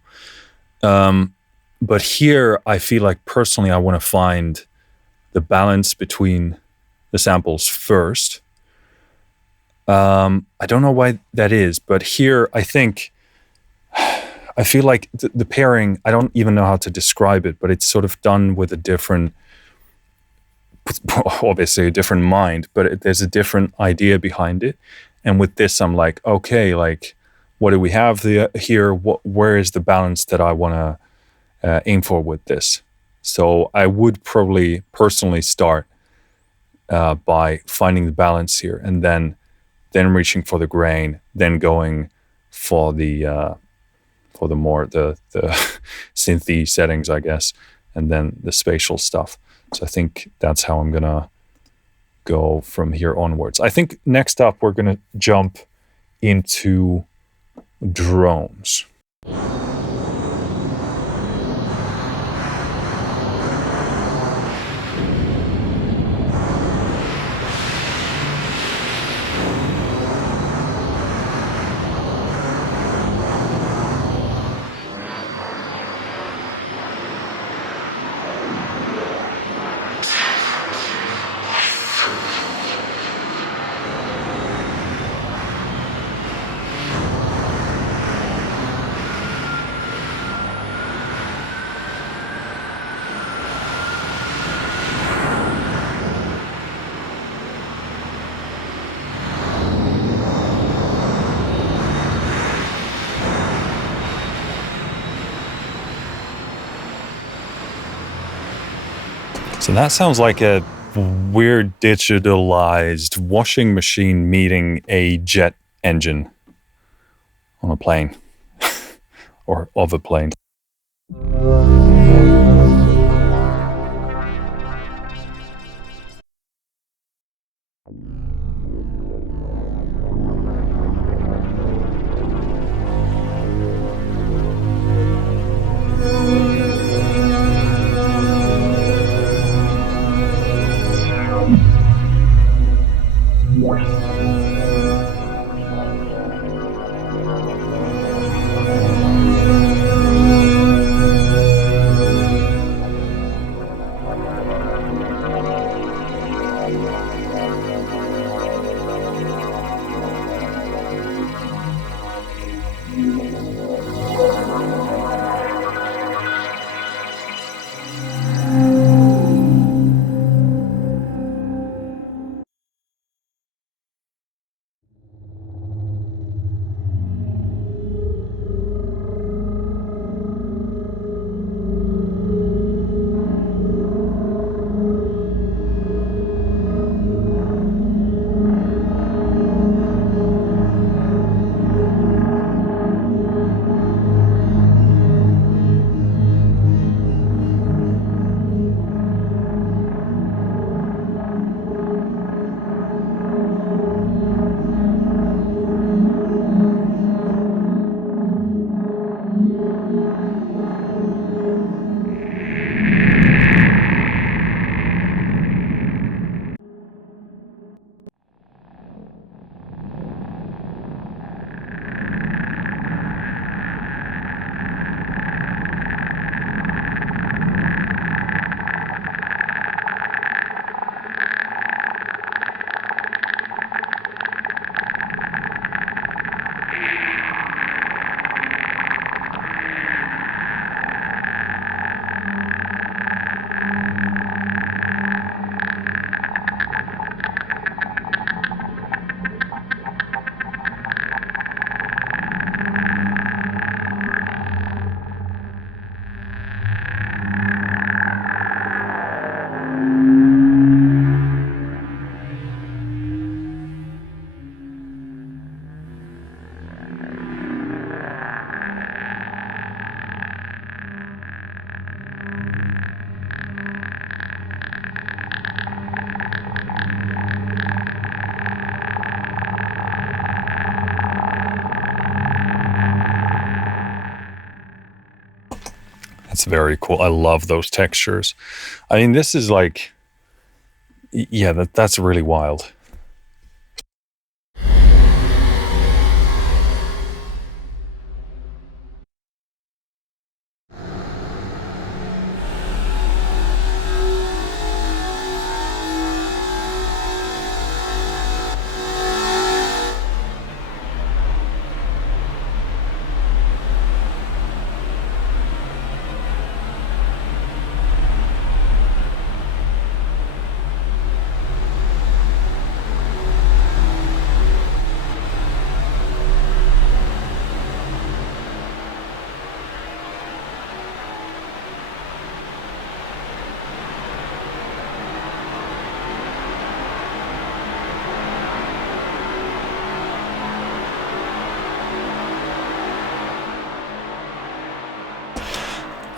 But here I feel like personally I want to find the balance between the samples first. I don't know why that is, but here I think I feel like the pairing, I don't even know how to describe it, but it's sort of done with a different, obviously a different mind, but there's a different idea behind it. And with this, I'm like, okay, like, what do we have here? Where is the balance that I want to aim for with this? So I would probably personally start by finding the balance here, and then reaching for the grain, then going for the more the synthy settings, I guess, and then the spatial stuff. So I think that's how I'm gonna go from here onwards. I think next up we're gonna jump into drones. So that sounds like a weird digitalized washing machine meeting a jet engine on a plane or of a plane. That's very cool. I love those textures. I mean, this is like, yeah, that's really wild.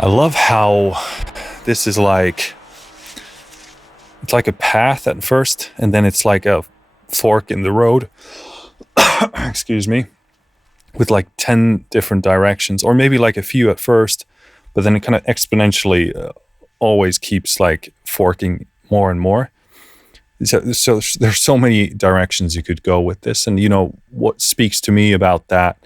I love how this is like, it's like a path at first, and then it's like a fork in the road, excuse me, with like 10 different directions, or maybe like a few at first, but then it kind of exponentially always keeps like forking more and more. So there's so many directions you could go with this. And, you know, what speaks to me about that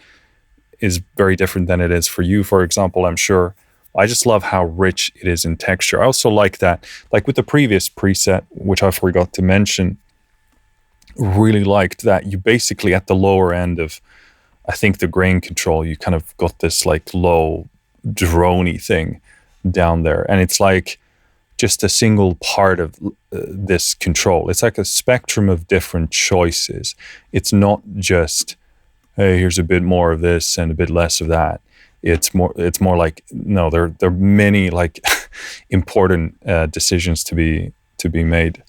is very different than it is for you, for example, I'm sure. I just love how rich it is in texture. I also like that, like with the previous preset, which I forgot to mention, really liked that you basically at the lower end of, I think, the grain control, you kind of got this like low droney thing down there. And it's like just a single part of this control. It's like a spectrum of different choices. It's not just, hey, here's a bit more of this and a bit less of that. It's more like, no, there are many like important decisions to be made.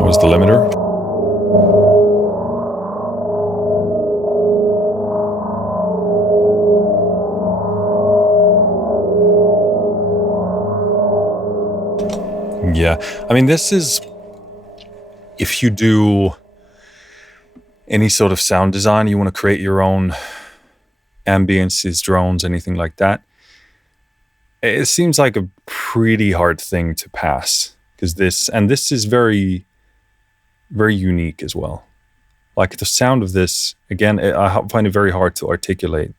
That was the limiter. Yeah, I mean, this is, if you do any sort of sound design, you want to create your own ambiences, drones, anything like that, it seems like a pretty hard thing to pass, because this is very, very unique as well. Like the sound of this, again, I find it very hard to articulate,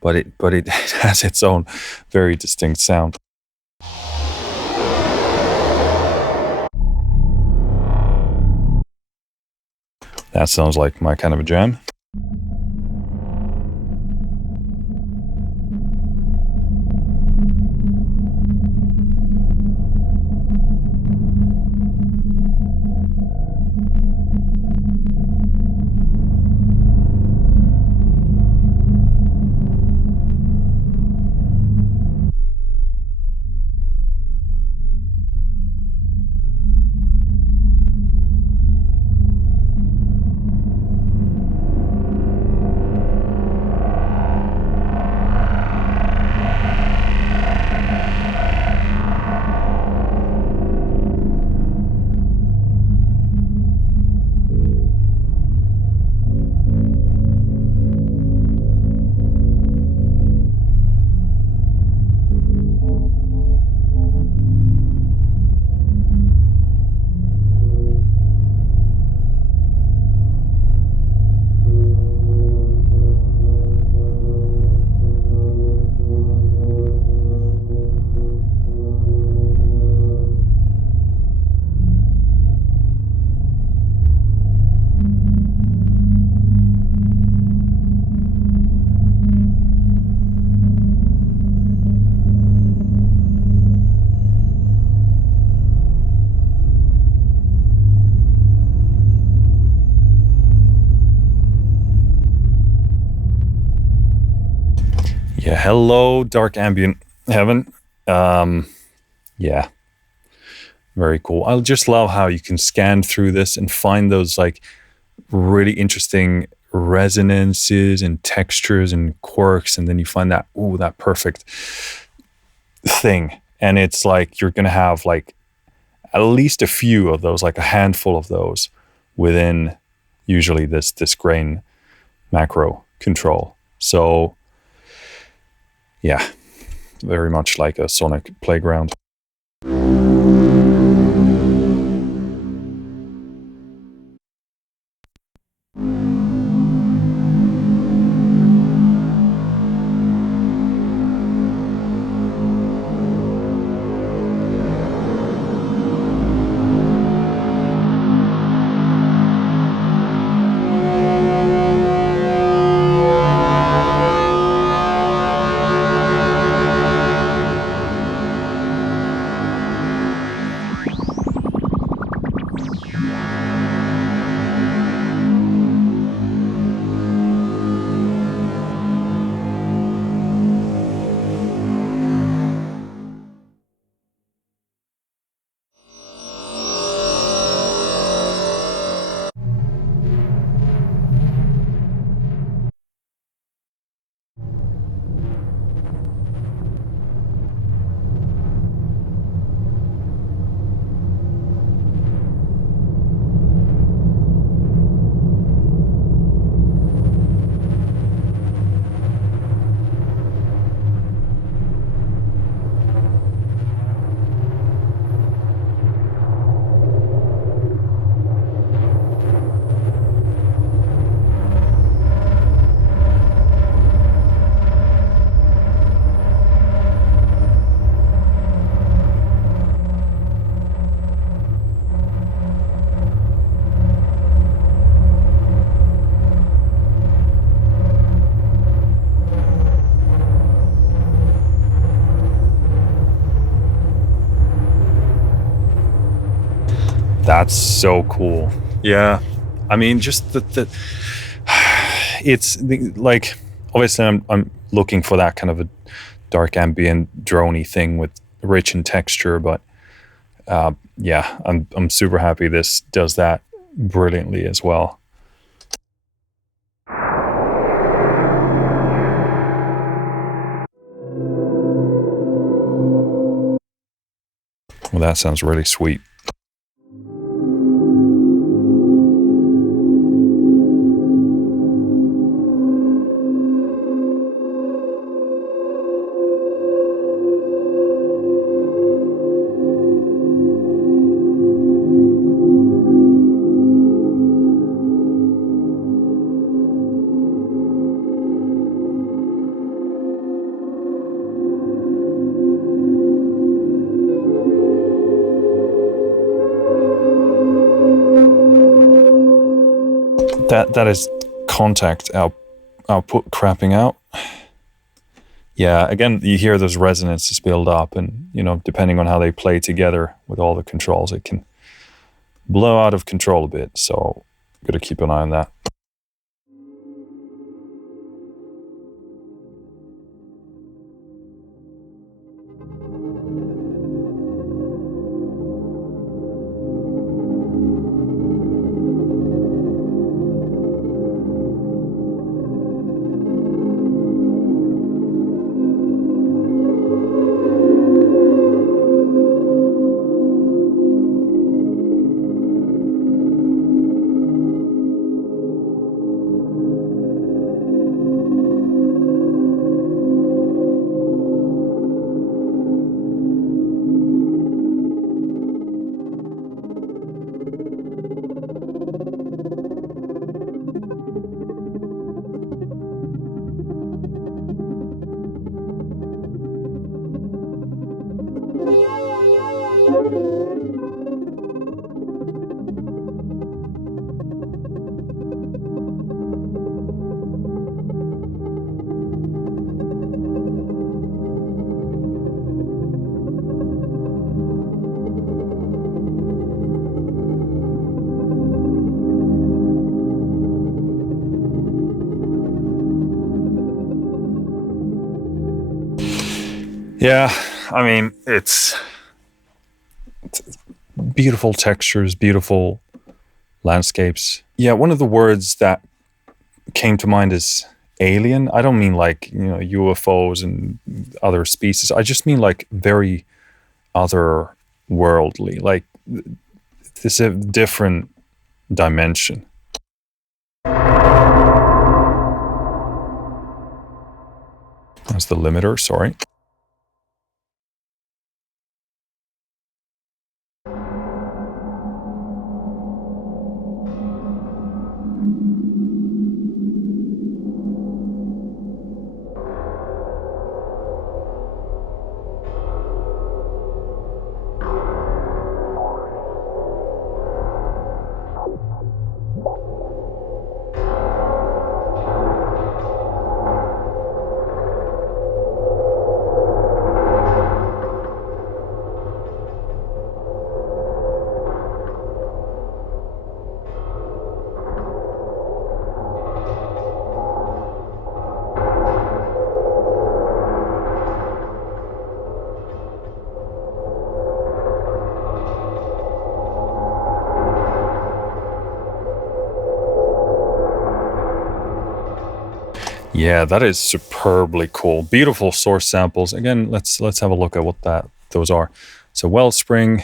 but it has its own very distinct sound. That sounds like my kind of a jam. Yeah, hello, dark ambient heaven. Yeah, very cool. I just love how you can scan through this and find those like really interesting resonances and textures and quirks, and then you find that that perfect thing. And it's like you're gonna have like at least a few of those, like a handful of those within usually this grain macro control. So yeah, very much like a sonic playground. That's so cool. Yeah. I mean, just the it's like, obviously I'm looking for that kind of a dark ambient droney thing with rich in texture, but yeah, I'm super happy this does that brilliantly as well. Well, that sounds really sweet. That is contact output crapping out. Yeah, again, you hear those resonances build up, and depending on how they play together with all the controls, it can blow out of control a bit. So, got to keep an eye on that. Yeah, I mean, it's beautiful textures, beautiful landscapes. Yeah, one of the words that came to mind is alien. I don't mean like, UFOs and other species. I just mean like very otherworldly. Like this is a different dimension. That's the limiter, sorry. Yeah, that is superbly cool. Beautiful source samples. Again, let's have a look at what those are. So Wellspring,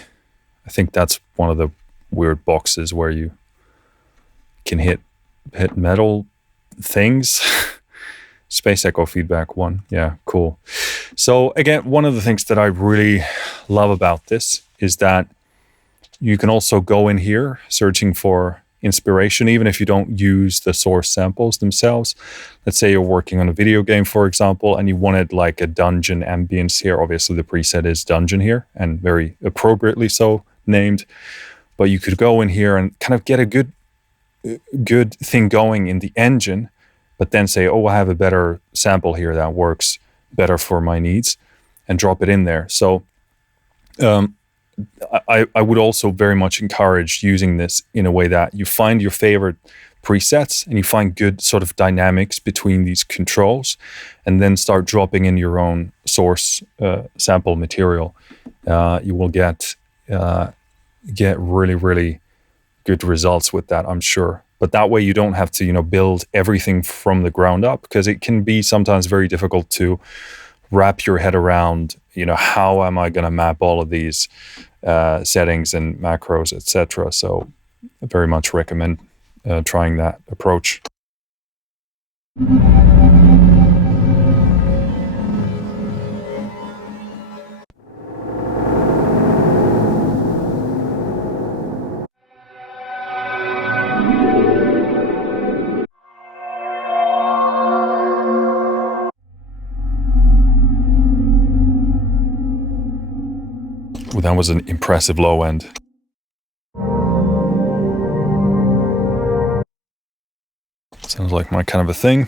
I think that's one of the weird boxes where you can hit metal things. Space Echo Feedback 1. Yeah, cool. So again, one of the things that I really love about this is that you can also go in here searching for inspiration, even if you don't use the source samples themselves. Let's say you're working on a video game, for example, and you wanted like a dungeon ambience here. Obviously, the preset is dungeon here, and very appropriately so named. But you could go in here and kind of get a good thing going in the engine, but then say, oh, I have a better sample here that works better for my needs, and drop it in there. So I would also very much encourage using this in a way that you find your favorite presets and you find good sort of dynamics between these controls, and then start dropping in your own source sample material. You will get really, really good results with that, I'm sure. But that way you don't have to, build everything from the ground up, because it can be sometimes very difficult to wrap your head around, how am I going to map all of these settings and macros, etc. So I very much recommend trying that approach. Well, that was an impressive low end. Sounds like my kind of a thing.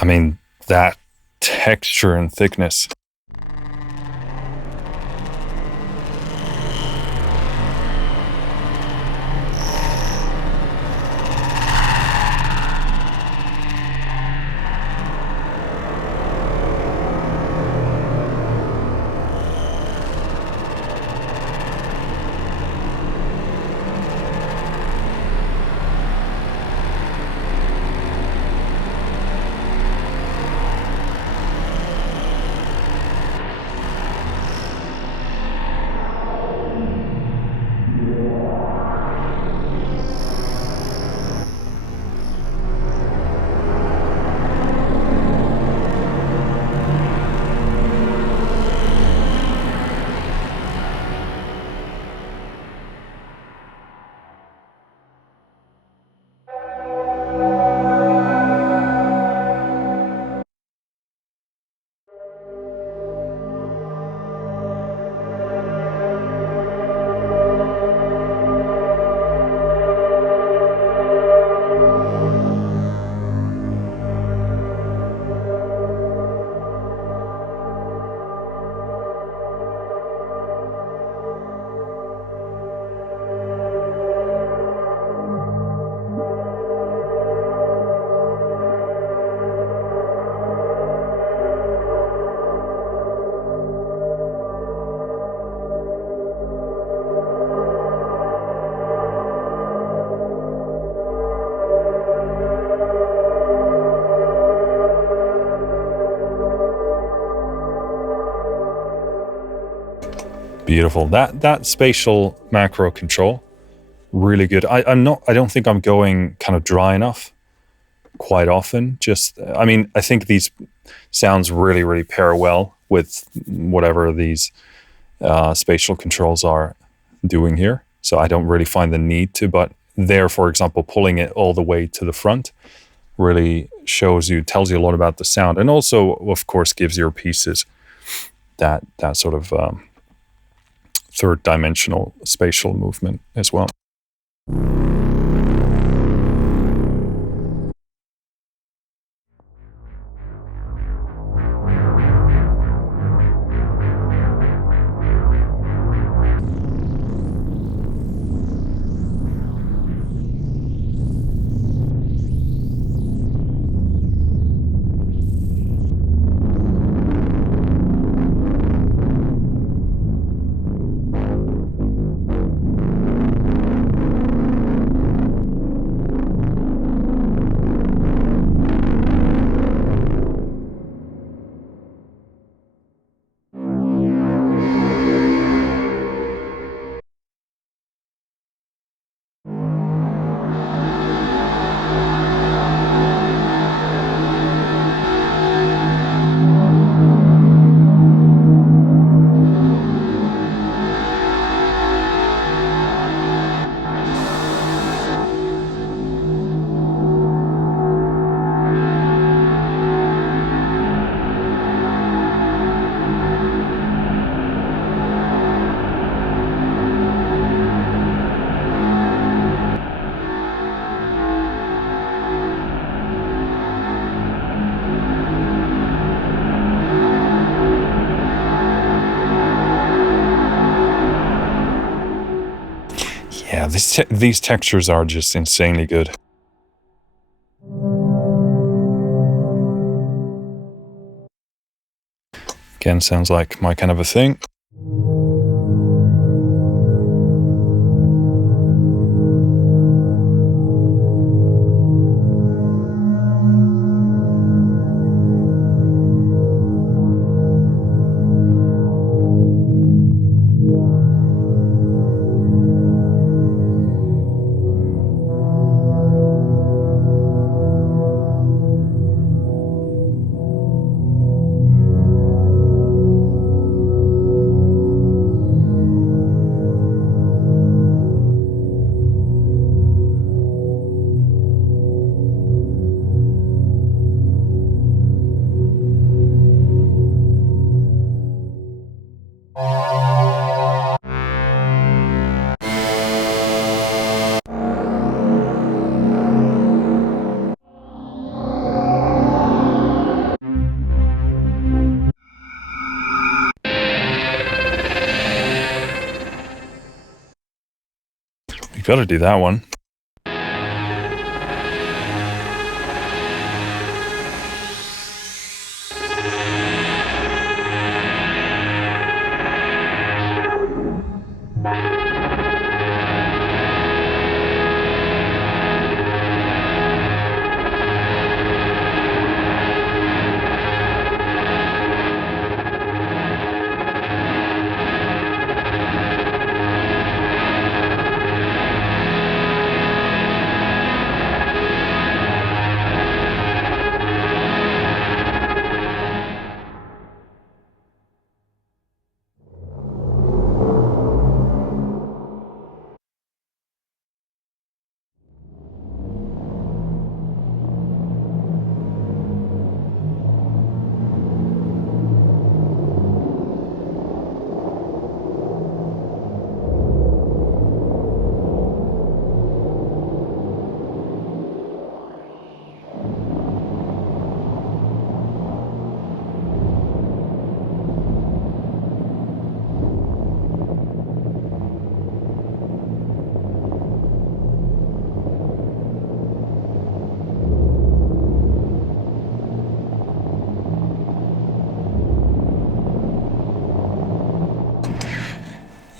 I mean, that texture and thickness. beautiful. That spatial macro control, really good. I don't think I'm going kind of dry enough quite often. I mean, I think these sounds really pair well with whatever these spatial controls are doing here. So I don't really find the need to, but there, for example, pulling it all the way to the front really tells you a lot about the sound, and also, of course, gives your pieces that sort of third dimensional spatial movement as well. Yeah, these textures are just insanely good. Again, sounds like my kind of a thing. You gotta do that one.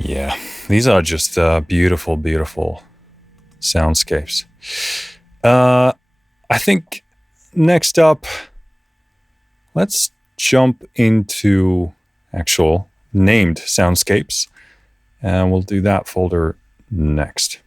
Yeah, these are just beautiful soundscapes. I think next up, let's jump into actual named soundscapes. And we'll do that folder next.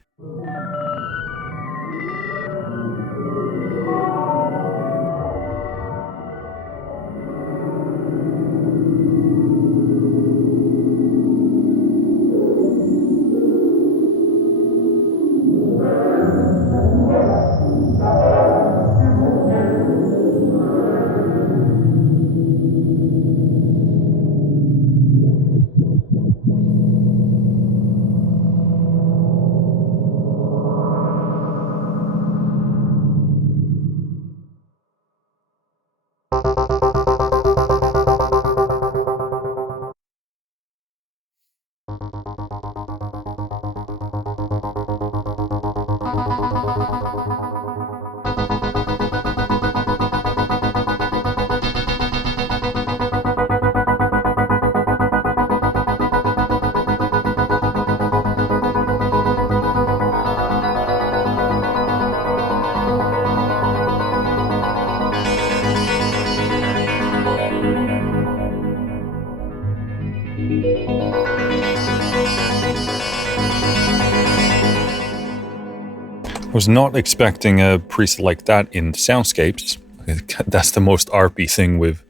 Was not expecting a preset like that in Soundscapes. That's the most RP thing we've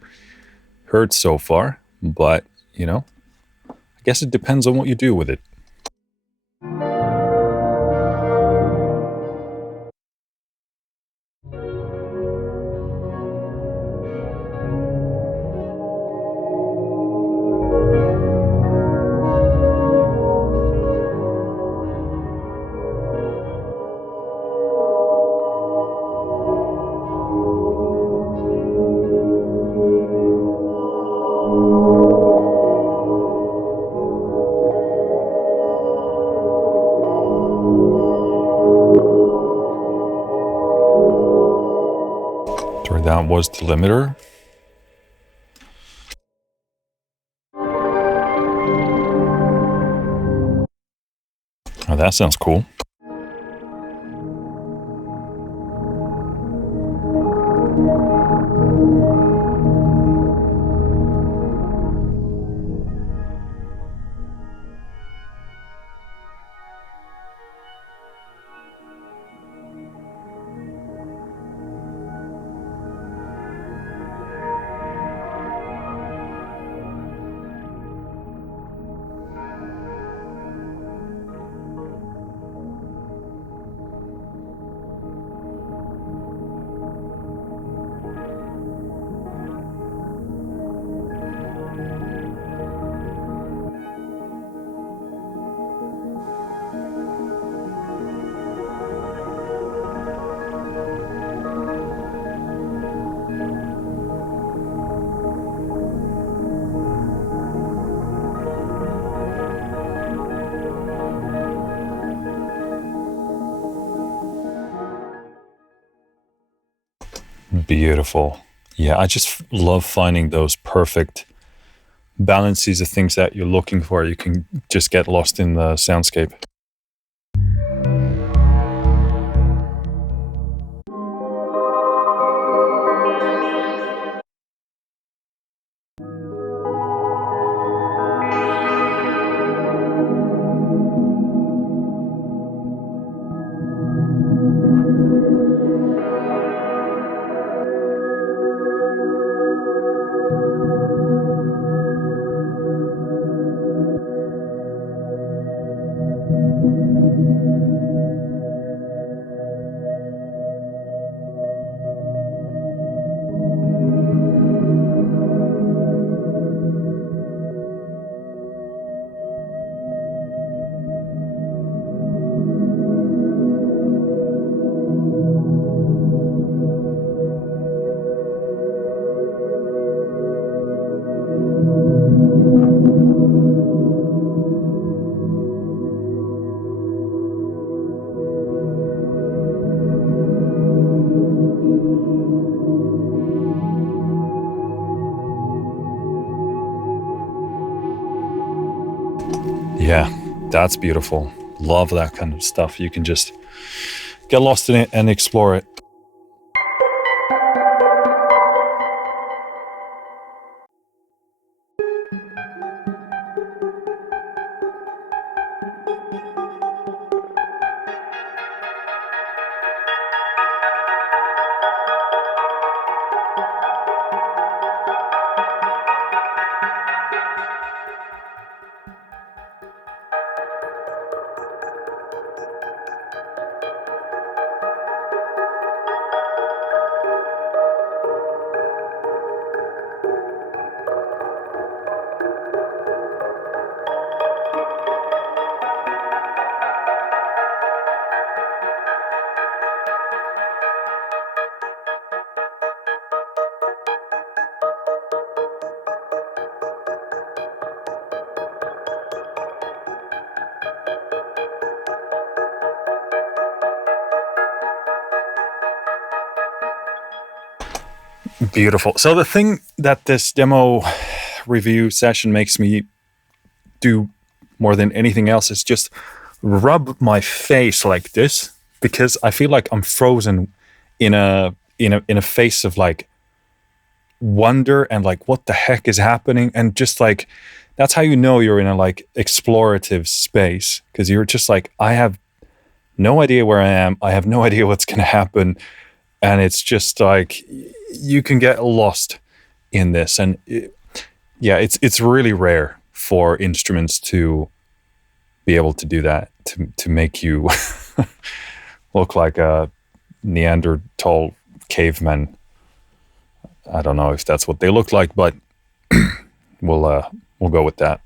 heard so far, but, you know, I guess it depends on what you do with it. That was the limiter. Oh, that sounds cool. Beautiful. Yeah, I just love finding those perfect balances of things that you're looking for. You can just get lost in the soundscape. Yeah, that's beautiful. Love that kind of stuff. You can just get lost in it and explore it. Beautiful. So the thing that this demo review session makes me do more than anything else is just rub my face like this, because I feel like I'm frozen in a face of like wonder and like what the heck is happening, and just like that's how you know you're in a like explorative space, because you're just like, I have no idea where I am, I have no idea what's going to happen, and it's just like you can get lost in this. And it's really rare for instruments to be able to do that, to make you look like a Neanderthal caveman. I don't know if that's what they look like, but we'll go with that.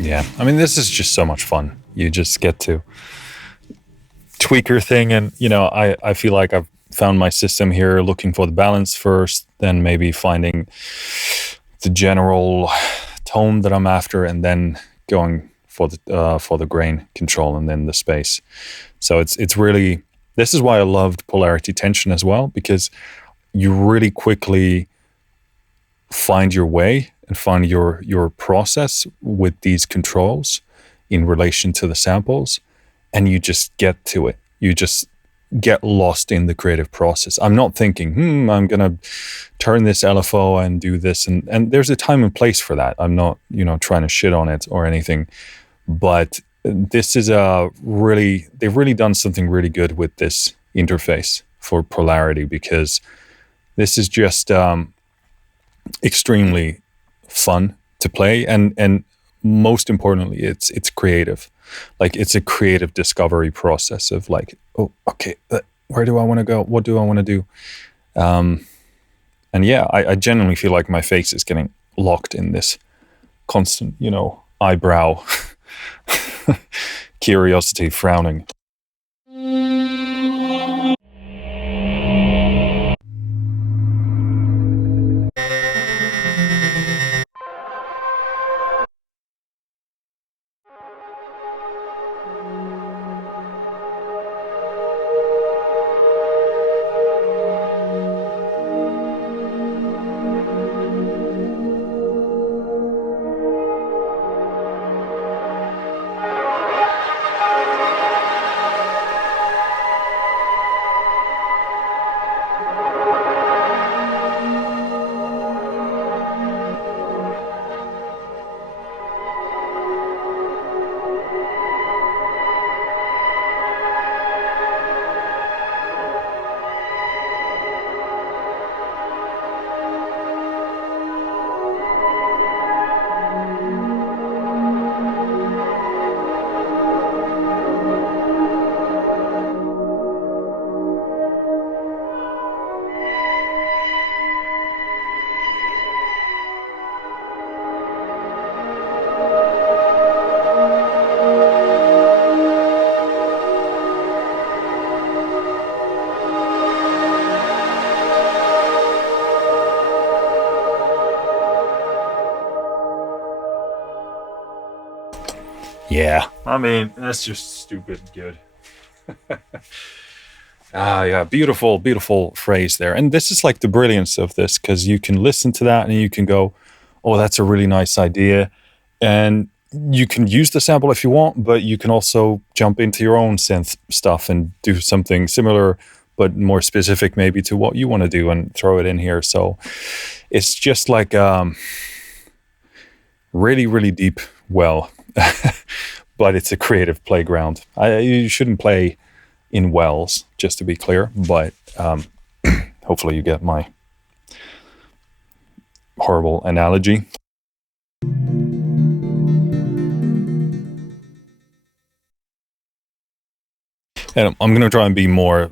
Yeah, I mean, this is just so much fun. You just get to tweak your thing, and I feel like I've found my system here, looking for the balance first, then maybe finding the general tone that I'm after, and then going for the grain control, and then the space. So it's really, this is why I loved Polarity Tension as well, because you really quickly find your way and find your process with these controls in relation to the samples, and you just get to it. You just get lost in the creative process. I'm not thinking, I'm gonna turn this LFO and do this, and there's a time and place for that. I'm not, trying to shit on it or anything, but this is they've really done something really good with this interface for Polarity, because this is just extremely fun to play, and most importantly, it's creative. Like, it's a creative discovery process of like, oh, okay, where do I want to go? What do I want to do? And yeah, I genuinely feel like my face is getting locked in this constant, eyebrow curiosity frowning. Yeah, I mean, that's just stupid good. Yeah, beautiful, beautiful phrase there. And this is like the brilliance of this, because you can listen to that and you can go, oh, that's a really nice idea. And you can use the sample if you want, but you can also jump into your own synth stuff and do something similar, but more specific maybe to what you want to do and throw it in here. So it's just like really, really deep well, but it's a creative playground. You shouldn't play in wells, just to be clear, but hopefully you get my horrible analogy. And I'm going to try and be more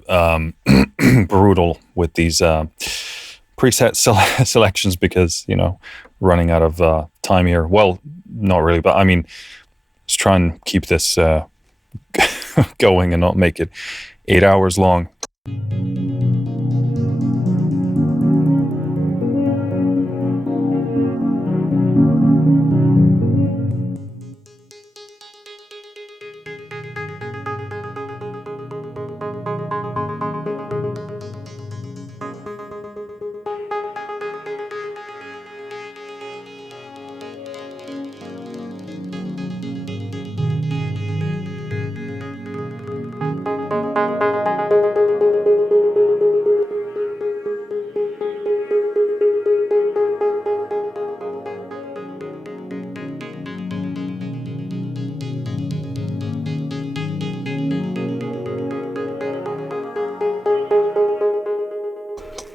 brutal with these preset selections because, you know, running out of time here. Well, not really, but I mean, just try and keep this going and not make it 8 hours long.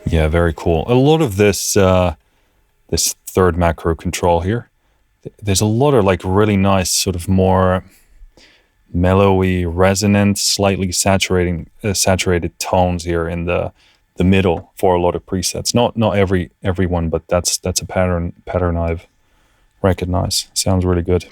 Yeah, very cool. A lot of this this third macro control here, there's a lot of like really nice sort of more mellowy, resonant, slightly saturated tones here in the middle for a lot of presets. Not everyone, but that's a pattern I've recognized. Sounds really good.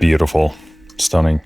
Beautiful, stunning.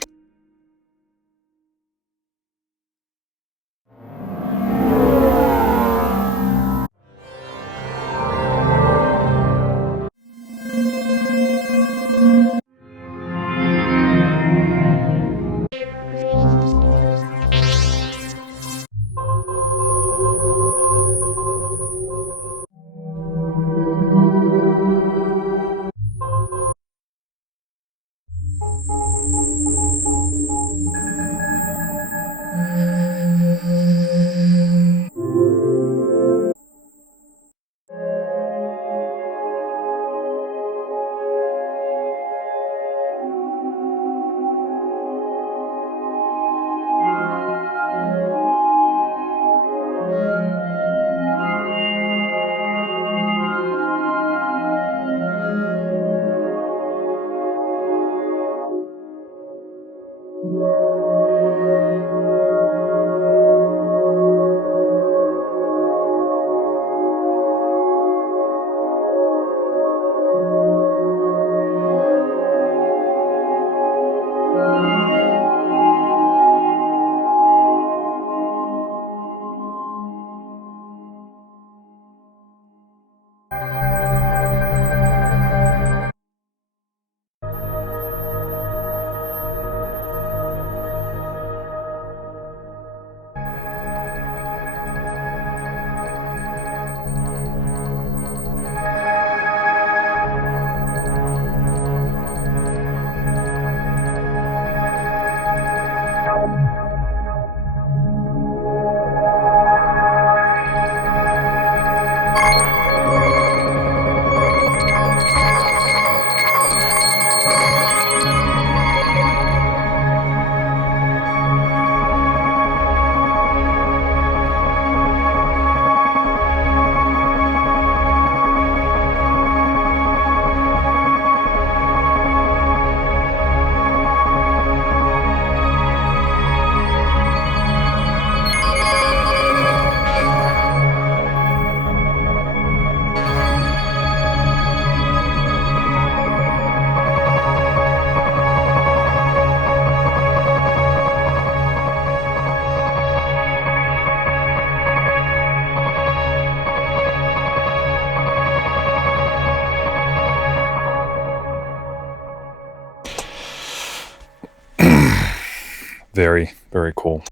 Very, very cool.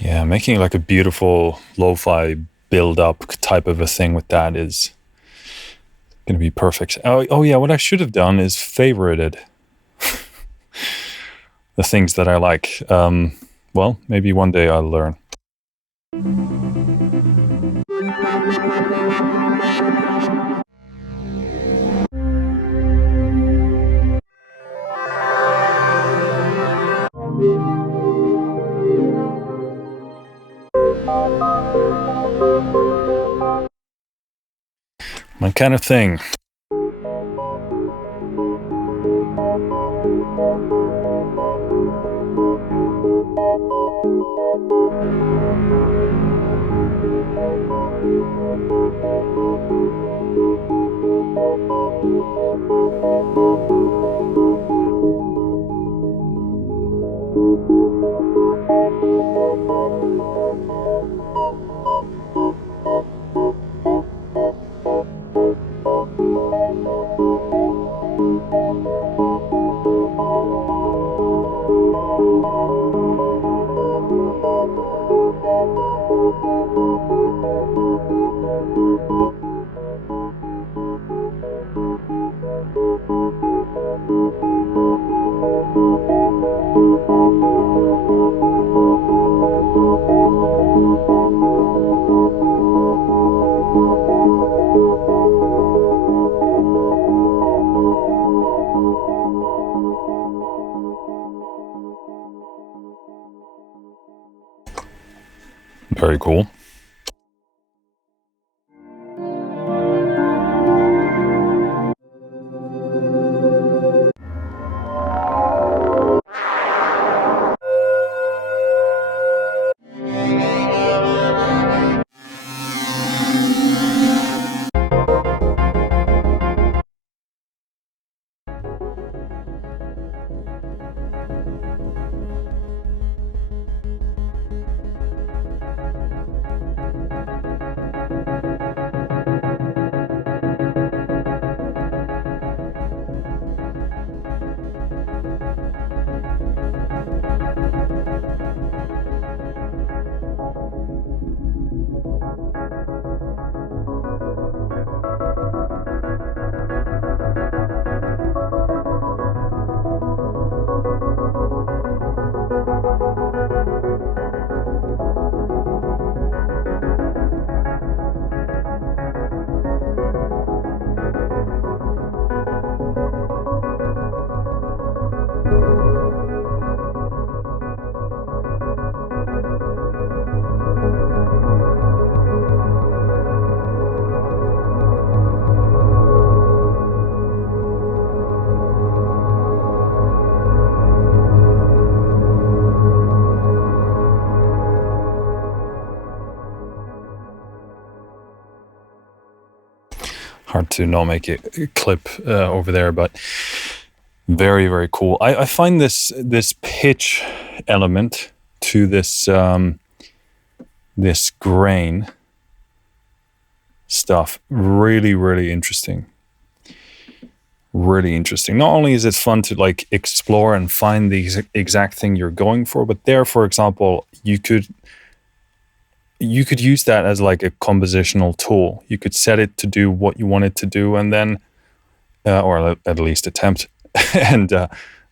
Yeah, making like a beautiful lo-fi build-up type of a thing with that is going to be perfect. Oh yeah, what I should have done is favorited the things that I like. Well, maybe one day I'll learn. My kind of thing. Very cool. Hard to not make a clip over there, but Very, very cool. I find this pitch element to this grain stuff really, really interesting. Really interesting. Not only is it fun to like explore and find the exact thing you're going for, but there, for example, you could use that as like a compositional tool. You could set it to do what you want it to do, and then, or at least attempt, and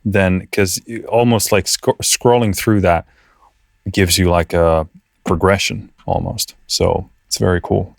then, because almost like scrolling through that gives you like a progression almost. So it's very cool.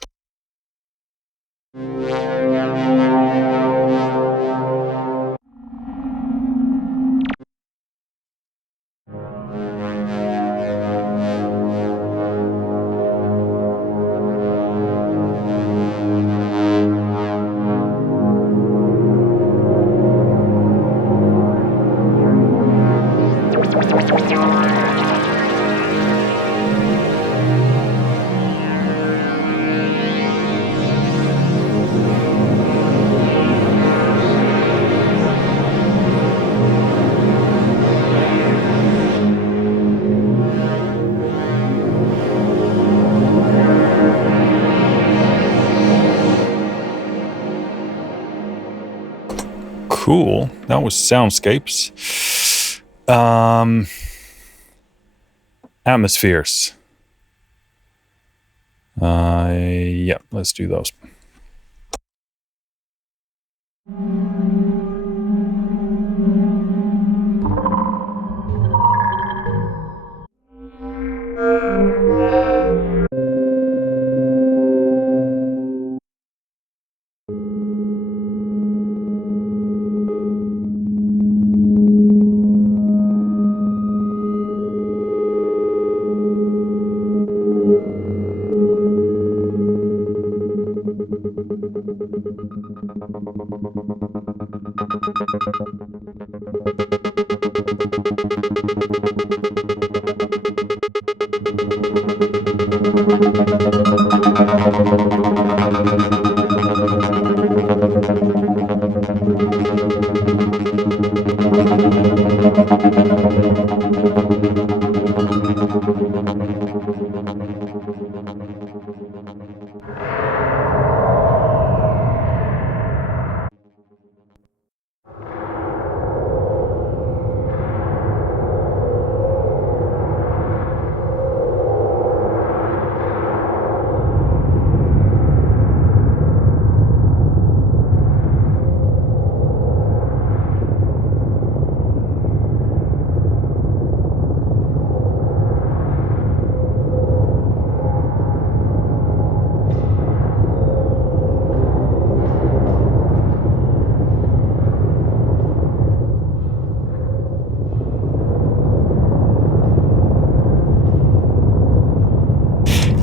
Cool. That was Soundscapes. Atmospheres. Yeah, let's do those.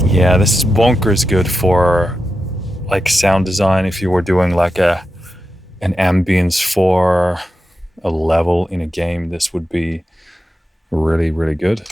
Yeah, this is bonkers good for like sound design. If you were doing like an ambience for a level in a game, this would be really, really good.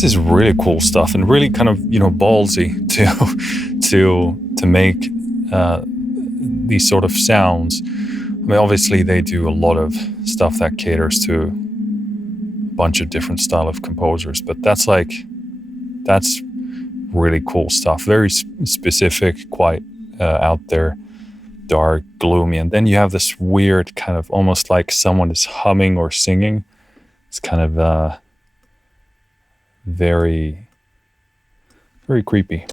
this is really cool stuff, and really kind of, ballsy to make these sort of sounds. I mean, obviously they do a lot of stuff that caters to a bunch of different style of composers, but that's really cool stuff. Very specific, quite out there, dark, gloomy. And then you have this weird kind of almost like someone is humming or singing. It's kind of very, very creepy.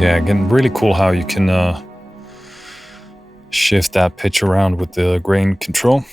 Yeah, again, really cool how you can shift that pitch around with the grain control.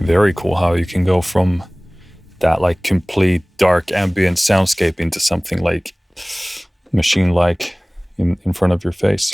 Very cool how you can go from that like complete dark ambient soundscape into something like machine-like in front of your face.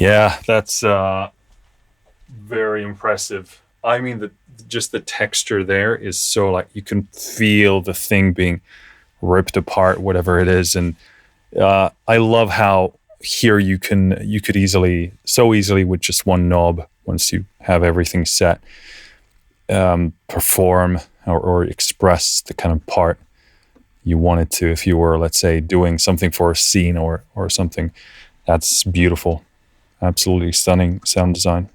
Yeah, that's very impressive. I mean, just the texture there is so like you can feel the thing being ripped apart, whatever it is, and I love how here you could so easily with just one knob, once you have everything set, perform or express the kind of part you wanted to, if you were, let's say, doing something for a scene or something. That's beautiful. Absolutely stunning sound design.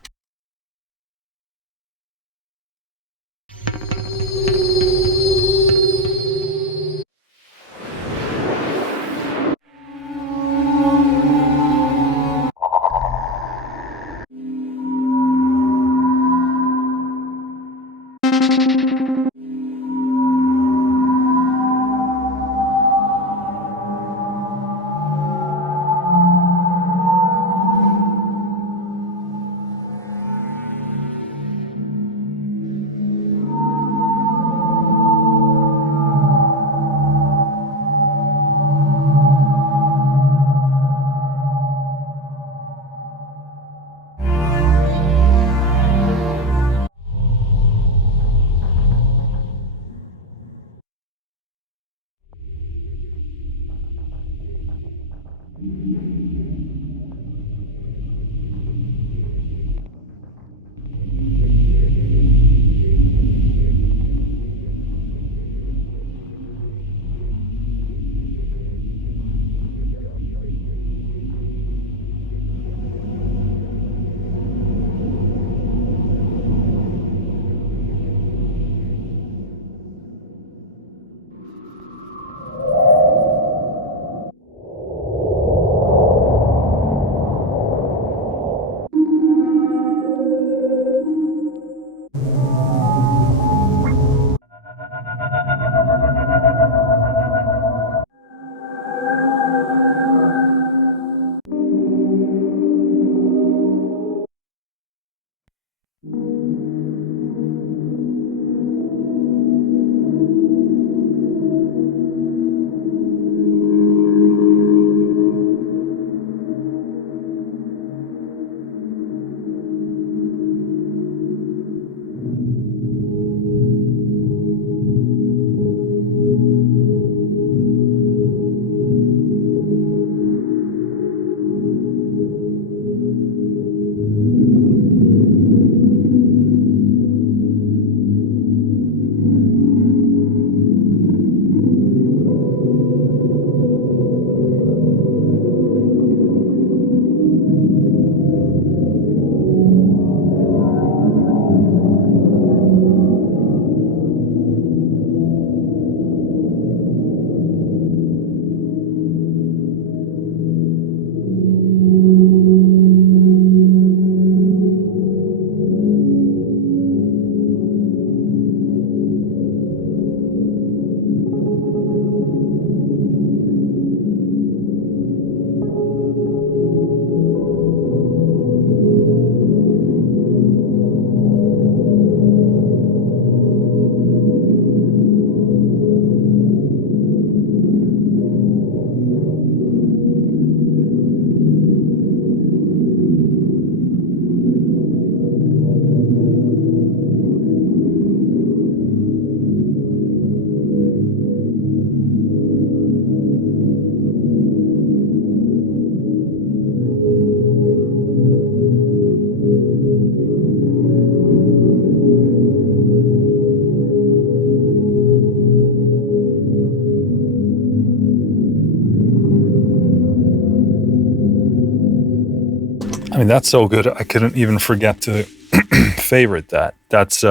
I mean, that's so good. I couldn't even forget to favorite that. That's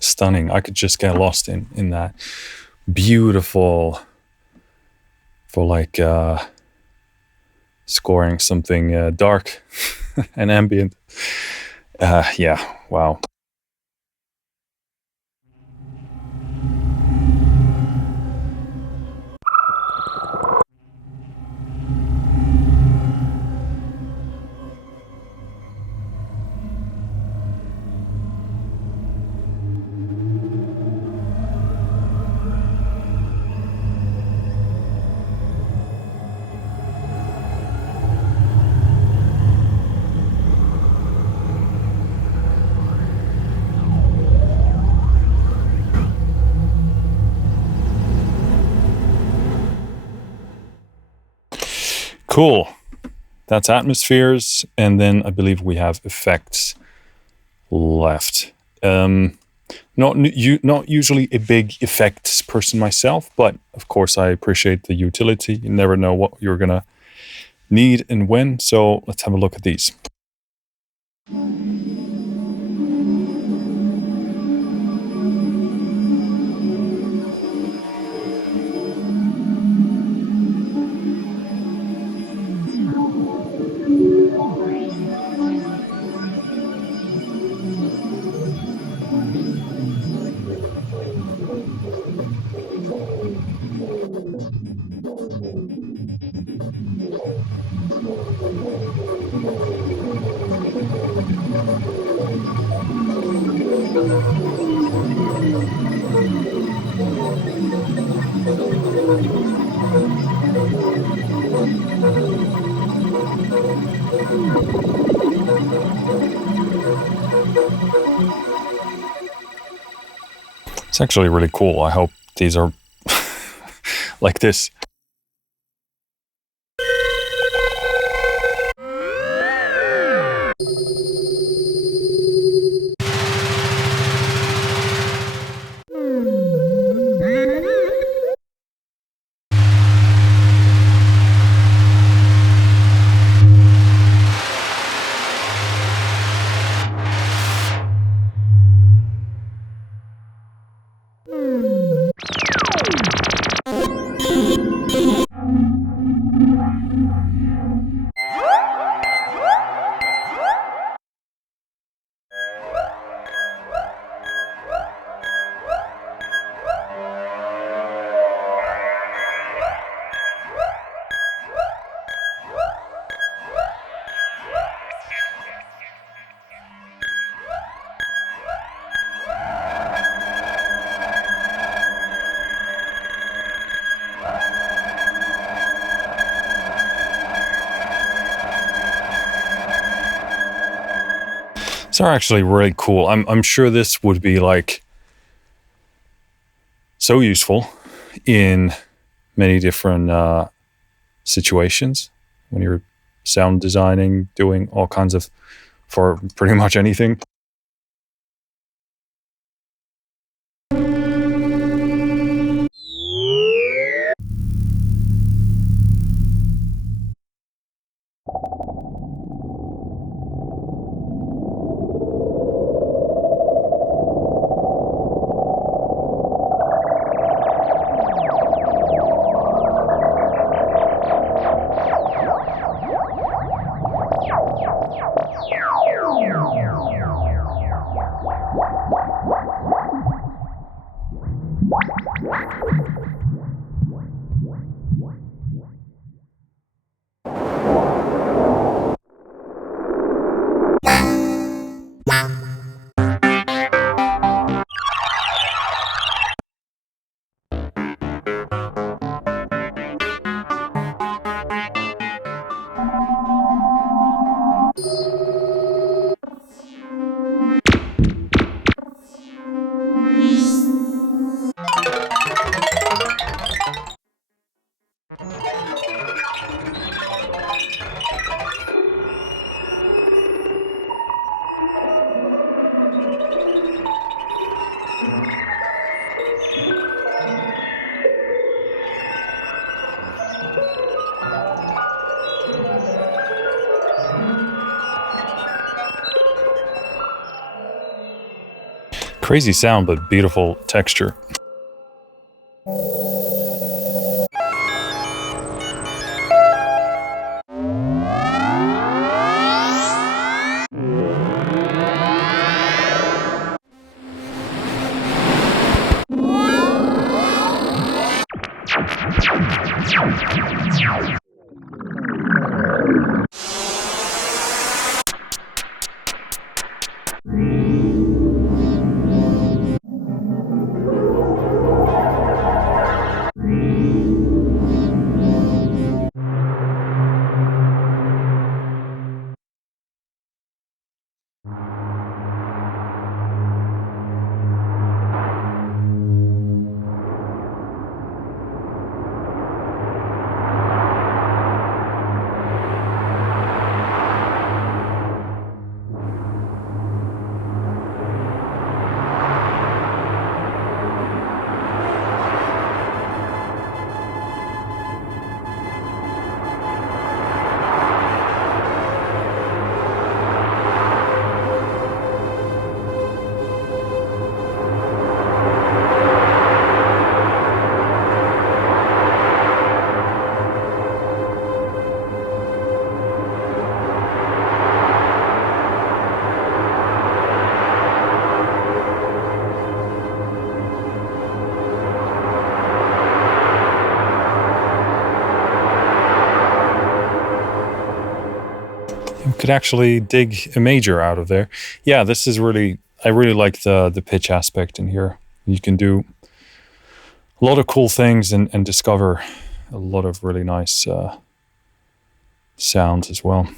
stunning. I could just get lost in that. Beautiful for like scoring something dark and ambient. Yeah, wow. Cool. That's atmospheres, and then I believe we have effects left. Not usually a big effects person myself, but of course I appreciate the utility. You never know what you're gonna need and when. So let's have a look at these. It's actually really cool. I hope these are like this. These are actually really cool. I'm sure this would be like so useful in many different situations when you're sound designing, doing all kinds of, for pretty much anything. Crazy sound, but beautiful texture. You could actually dig a major out of there. Yeah, this is really, I really like the pitch aspect in here. You can do a lot of cool things and discover a lot of really nice sounds as well.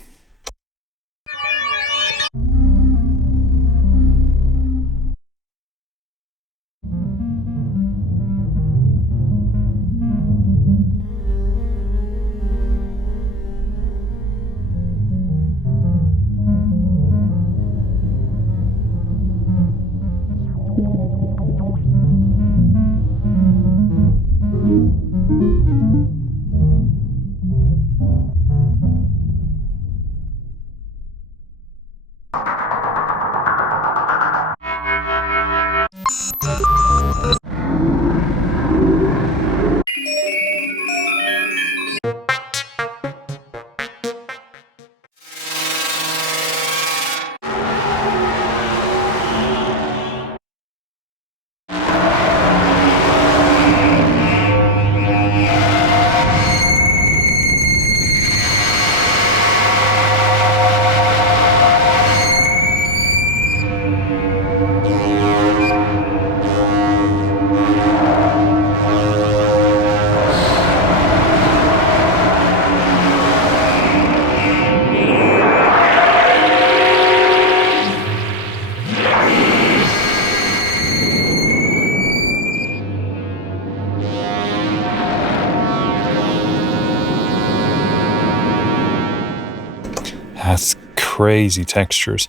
That's crazy textures.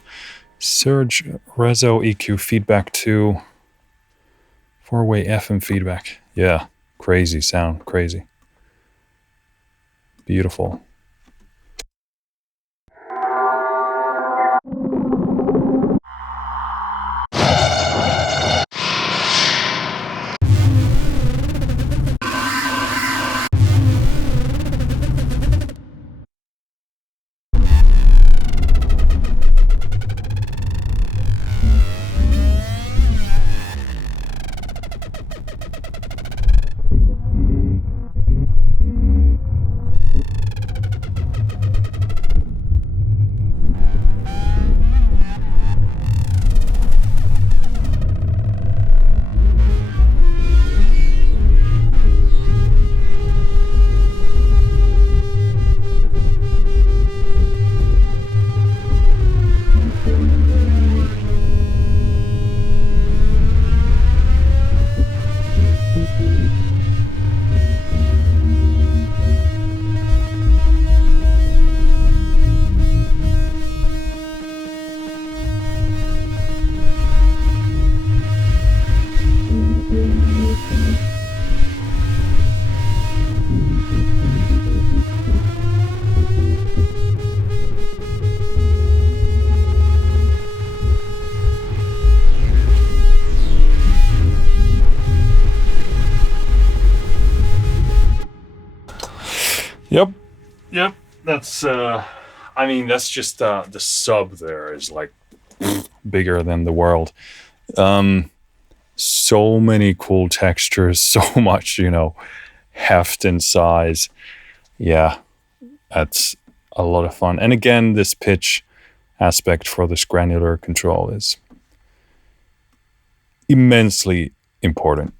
Surge, Reso, EQ, feedback 2, 4-way FM feedback. Yeah, crazy sound, crazy. Beautiful. Yep. That's, I mean, that's just, the sub there is like bigger than the world. So many cool textures, so much, you know, heft and size. Yeah, that's a lot of fun. And again, this pitch aspect for this granular control is immensely important.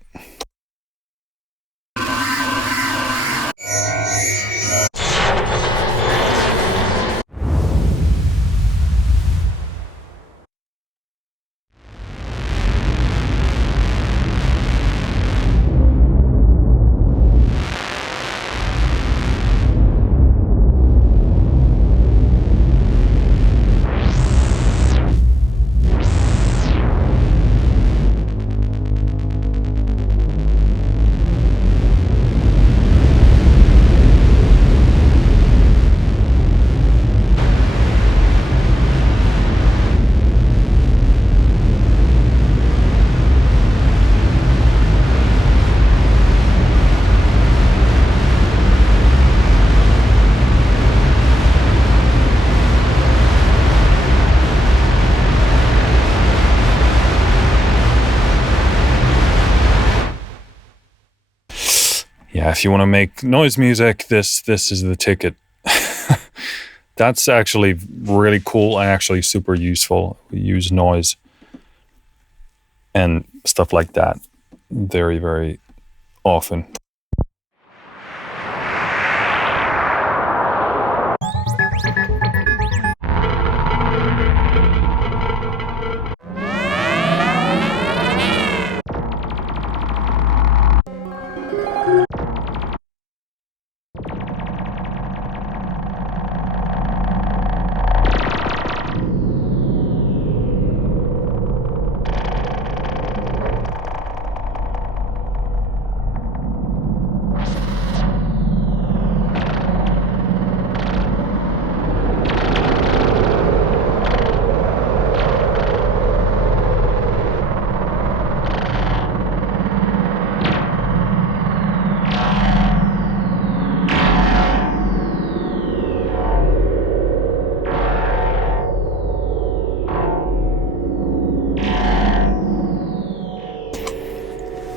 Yeah, if you want to make noise music, this is the ticket. That's actually really cool and actually super useful. We use noise and stuff like that very, very often.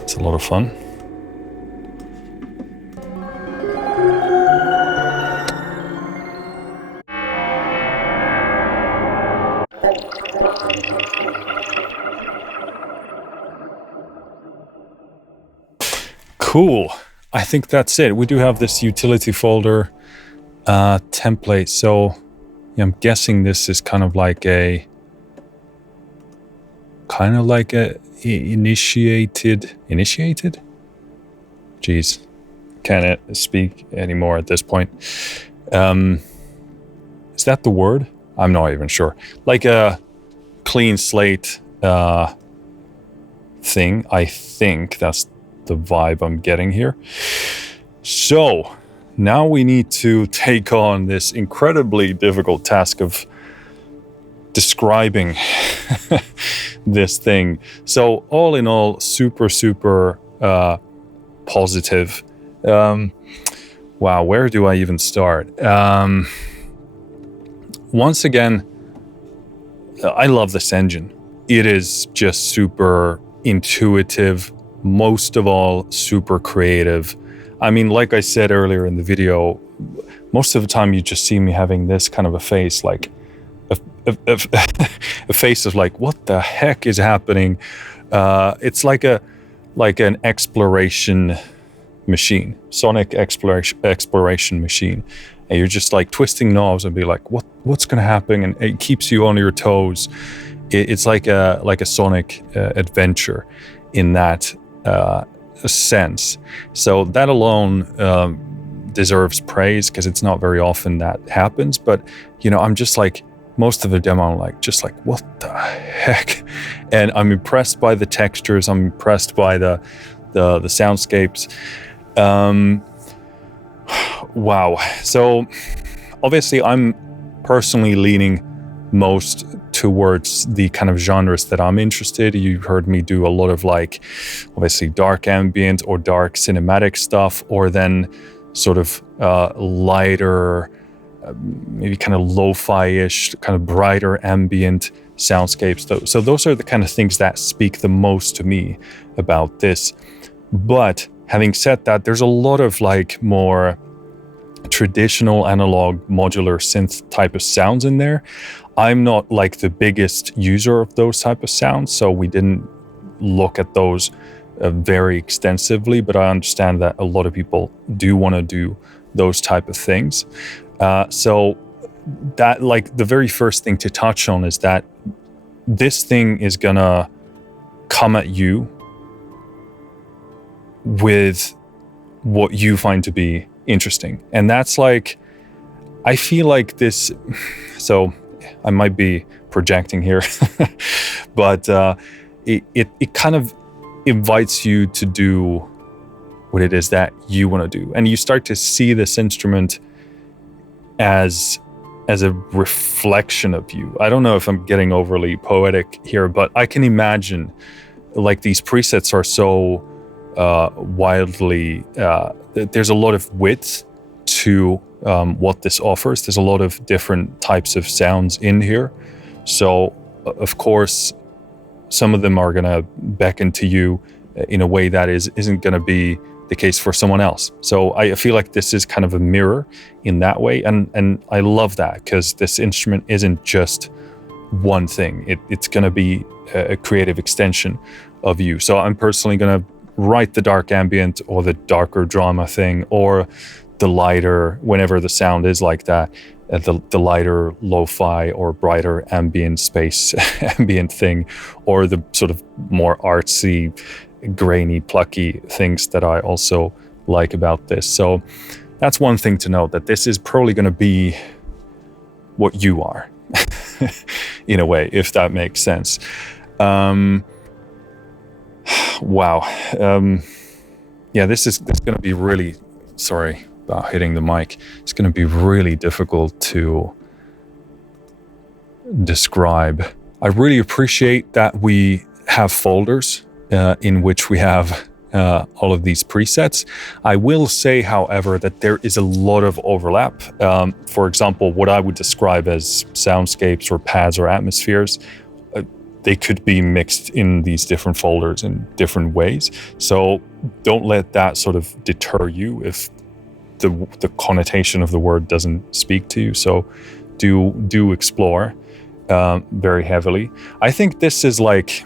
It's a lot of fun. Cool. I think that's it. We do have this utility folder template. So I'm guessing this is kind of like a initiated? Jeez, can't speak anymore at this point. Is that the word? I'm not even sure. Like a clean slate thing. I think that's the vibe I'm getting here. So now we need to take on this incredibly difficult task of describing this thing. So all in all, super positive. Wow, where do I even start? Once again, I love this engine. It is just super intuitive, most of all, super creative. I mean, like I said earlier in the video, most of the time you just see me having this kind of a face, like a face of like, what the heck is happening? It's like an exploration machine, sonic exploration machine. And you're just like twisting knobs and be like, what's going to happen? And it keeps you on your toes. It's like a sonic adventure in that sense. So that alone deserves praise, because it's not very often that happens. But I'm just like, most of the demo, I'm like, what the heck? And I'm impressed by the textures. I'm impressed by the soundscapes. Wow. So obviously I'm personally leaning most towards the kind of genres that I'm interested. You heard me do a lot of like, obviously dark ambient or dark cinematic stuff, or then sort of lighter, maybe kind of lo-fi-ish, kind of brighter ambient soundscapes. So those are the kind of things that speak the most to me about this. But having said that, there's a lot of like more traditional analog modular synth type of sounds in there. I'm not like the biggest user of those type of sounds, so we didn't look at those very extensively, but I understand that a lot of people do want to do those type of things. So that, like, the very first thing to touch on is that this thing is gonna come at you with what you find to be interesting. And that's like, I feel like this, so I might be projecting here, but it kind of invites you to do what it is that you want to do. And you start to see this instrument as a reflection of you. I don't know if I'm getting overly poetic here, but I can imagine, like, these presets are so wildly, there's a lot of width to what this offers. There's a lot of different types of sounds in here. So of course, some of them are going to beckon to you in a way that isn't going to be the case for someone else. So I feel like this is kind of a mirror in that way, and I love that, because this instrument isn't just one thing. It's going to be a creative extension of you. So I'm personally going to write the dark ambient or the darker drama thing, or the lighter, whenever the sound is like that, the lighter lo-fi or brighter ambient space ambient thing, or the sort of more artsy, grainy, plucky things that I also like about this. So that's one thing to note, that this is probably going to be what you are in a way, if that makes sense. Wow. Yeah, this is going to be really, sorry about hitting the mic. It's going to be really difficult to describe. I really appreciate that we have folders in which we have all of these presets. I will say, however, that there is a lot of overlap. For example, what I would describe as soundscapes or pads or atmospheres, they could be mixed in these different folders in different ways. So don't let that sort of deter you if the connotation of the word doesn't speak to you. So do explore very heavily. I think this is like,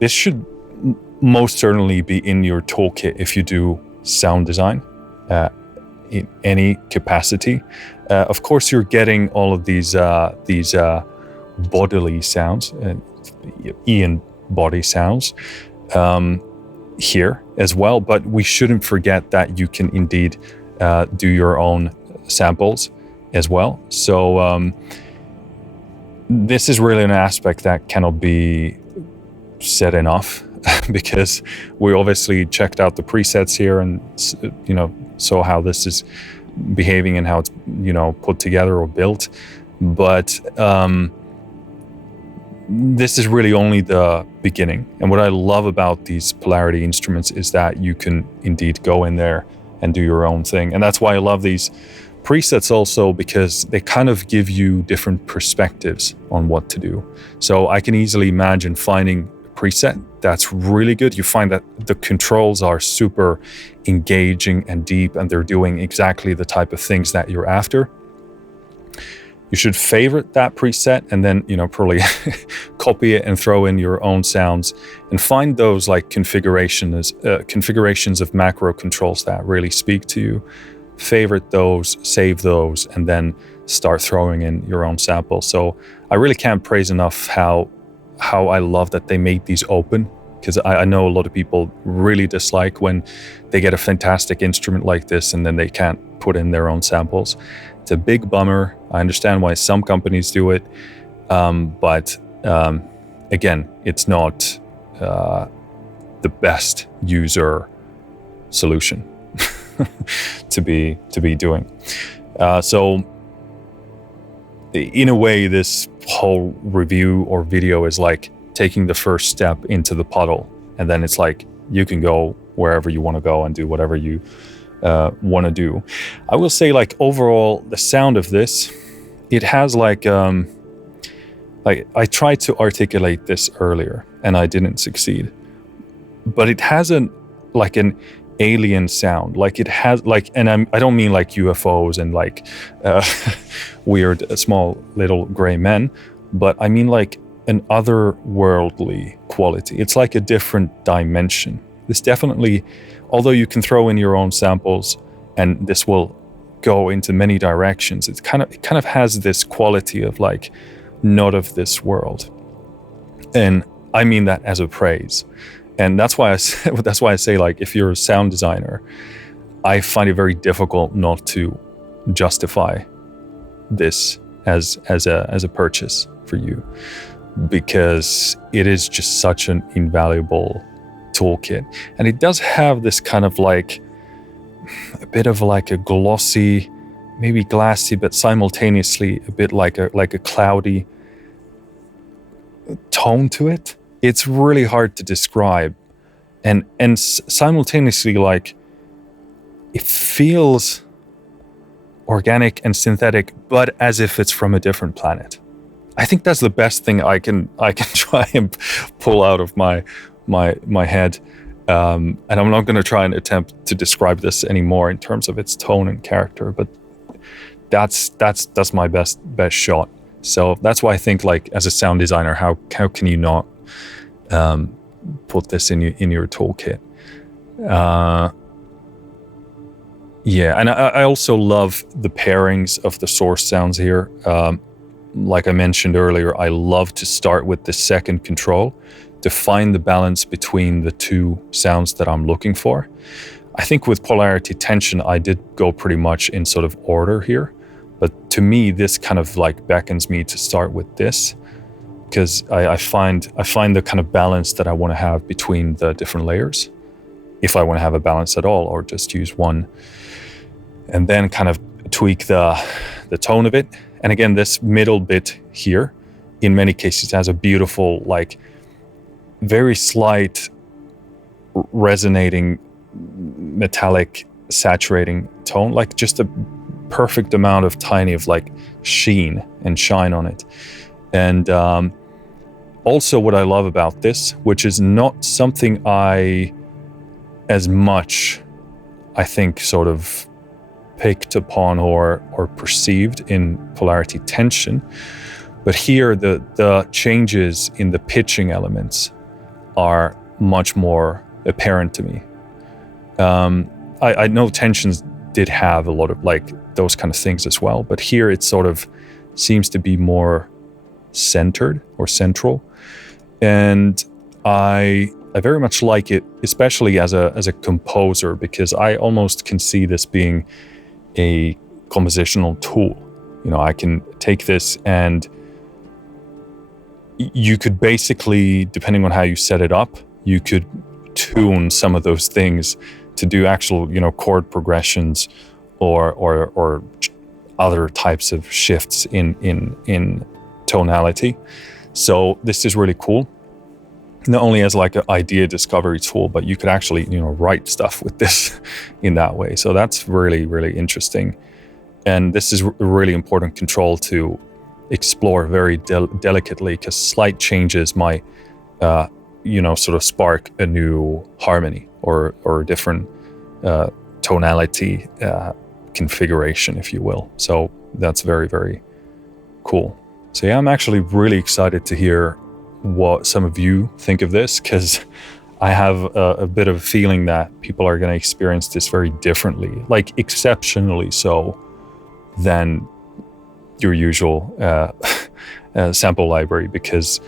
this should most certainly be in your toolkit if you do sound design in any capacity. Of course, you're getting all of these bodily sounds, Ian body sounds here as well, but we shouldn't forget that you can indeed do your own samples as well. So this is really an aspect that cannot be said enough, because we obviously checked out the presets here and saw how this is behaving and how it's put together or built, but this is really only the beginning. And what I love about these Polarity instruments is that you can indeed go in there and do your own thing. And that's why I love these presets also, because they kind of give you different perspectives on what to do. So I can easily imagine finding a preset that's really good. You find that the controls are super engaging and deep, and they're doing exactly the type of things that you're after. You should favorite that preset and then, probably copy it and throw in your own sounds, and find those like configurations of macro controls that really speak to you. Favorite those, save those, and then start throwing in your own samples. So I really can't praise enough how I love that they made these open, because I know a lot of people really dislike when they get a fantastic instrument like this and then they can't put in their own samples. It's a big bummer. I understand why some companies do it, but again, it's not the best user solution to be doing. So in a way, this whole review or video is like taking the first step into the puddle, and then it's like you can go wherever you want to go and do whatever you want to do. I will say, like, overall, the sound of this, it has like I tried to articulate this earlier and I didn't succeed, but it has an alien sound. Like it has like, and I don't mean like UFOs and like weird small little gray men, but I mean like an otherworldly quality. It's like a different dimension. This definitely, although you can throw in your own samples and this will go into many directions, it kind of has this quality of like not of this world. And I mean that as a praise. And that's why I say like, if you're a sound designer, I find it very difficult not to justify this as a purchase for you, because it is just such an invaluable toolkit. And it does have this kind of like a bit of like a glossy, maybe glassy, but simultaneously a bit like a cloudy tone to it. It's really hard to describe, and simultaneously, like, it feels organic and synthetic, but as if it's from a different planet. I think that's the best thing I can try and pull out of my head. And I'm not going to try and attempt to describe this anymore in terms of its tone and character, but that's my best shot. So that's why I think, like, as a sound designer, how can you not put this in your toolkit? Yeah, and I also love the pairings of the source sounds here. Like I mentioned earlier, I love to start with the second control to find the balance between the two sounds that I'm looking for. I think with Polarity Tension, I did go pretty much in sort of order here. But to me, this kind of like beckons me to start with this, because I find the kind of balance that I want to have between the different layers, if I want to have a balance at all, or just use one, and then kind of tweak the tone of it. And again, this middle bit here, in many cases, has a beautiful, like, very slight resonating metallic saturating tone, like just a perfect amount of tiny of like sheen and shine on it. And also what I love about this, which is not something I as much, I think, sort of picked upon or perceived in Polarity Tension, but here the changes in the pitching elements are much more apparent to me. I know Tensions did have a lot of like those kind of things as well, but here it sort of seems to be more centered or central, and I very much like it, especially as a composer, because I almost can see this being a compositional tool. You know, I can take this and you could basically, depending on how you set it up, you could tune some of those things to do actual, you know, chord progressions or other types of shifts in tonality. So this is really cool. Not only as like an idea discovery tool, but you could actually, you know, write stuff with this in that way. So that's really, really interesting. And this is a really important control to explore very delicately, because slight changes might, you know, sort of spark a new harmony or a different tonality configuration, if you will. So that's very, very cool. So yeah, I'm actually really excited to hear what some of you think of this, because I have a bit of a feeling that people are going to experience this very differently, like exceptionally so than your usual sample library, because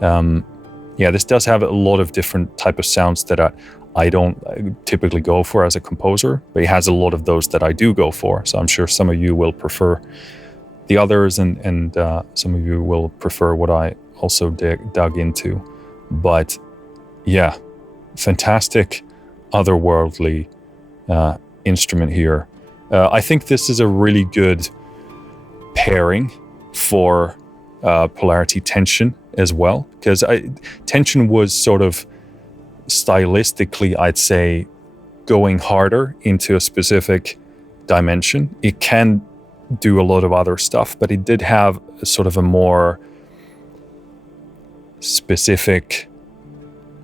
yeah, this does have a lot of different type of sounds that I don't typically go for as a composer, but it has a lot of those that I do go for. So I'm sure some of you will prefer the others, and some of you will prefer what I also dug into. But yeah, fantastic otherworldly instrument here. I think this is a really good pairing for Polarity Tension as well, because Tension was sort of stylistically, I'd say, going harder into a specific dimension. It can do a lot of other stuff, but it did have sort of a more specific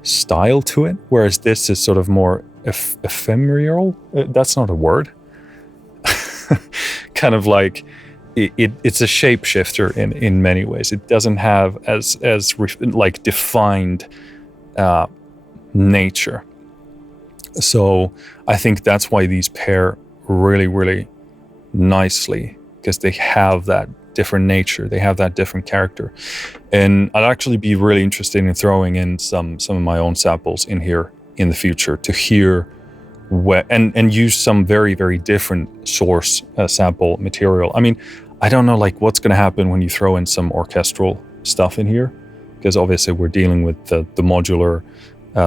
style to it, whereas this is sort of more ephemeral. That's not a word. Kind of like it's a shapeshifter in many ways. It doesn't have as like defined nature. So I think that's why these pair really, really nicely, because they have that different nature, they have that different character. And I'd actually be really interested in throwing in some of my own samples in here in the future to hear and use some very, very different source sample material. I mean, I don't know like what's going to happen when you throw in some orchestral stuff in here, because obviously we're dealing with the modular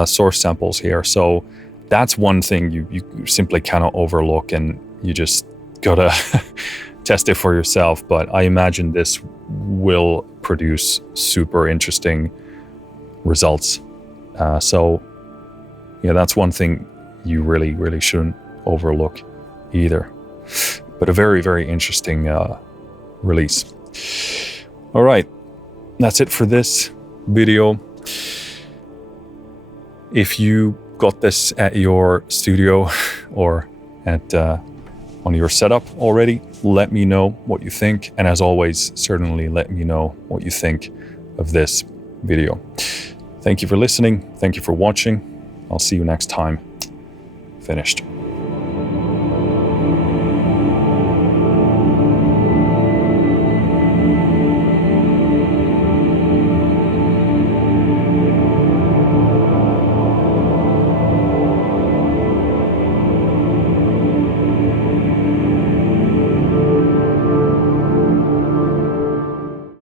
source samples here. So that's one thing you simply cannot overlook, and you just gotta test it for yourself. But I imagine this will produce super interesting results. So yeah, that's one thing you really, really shouldn't overlook either. But a very, very interesting release. All right, that's it for this video. If you got this at your studio or at on your setup already, let me know what you think. And as always, certainly let me know what you think of this video. Thank you for listening. Thank you for watching. I'll see you next time. Finished.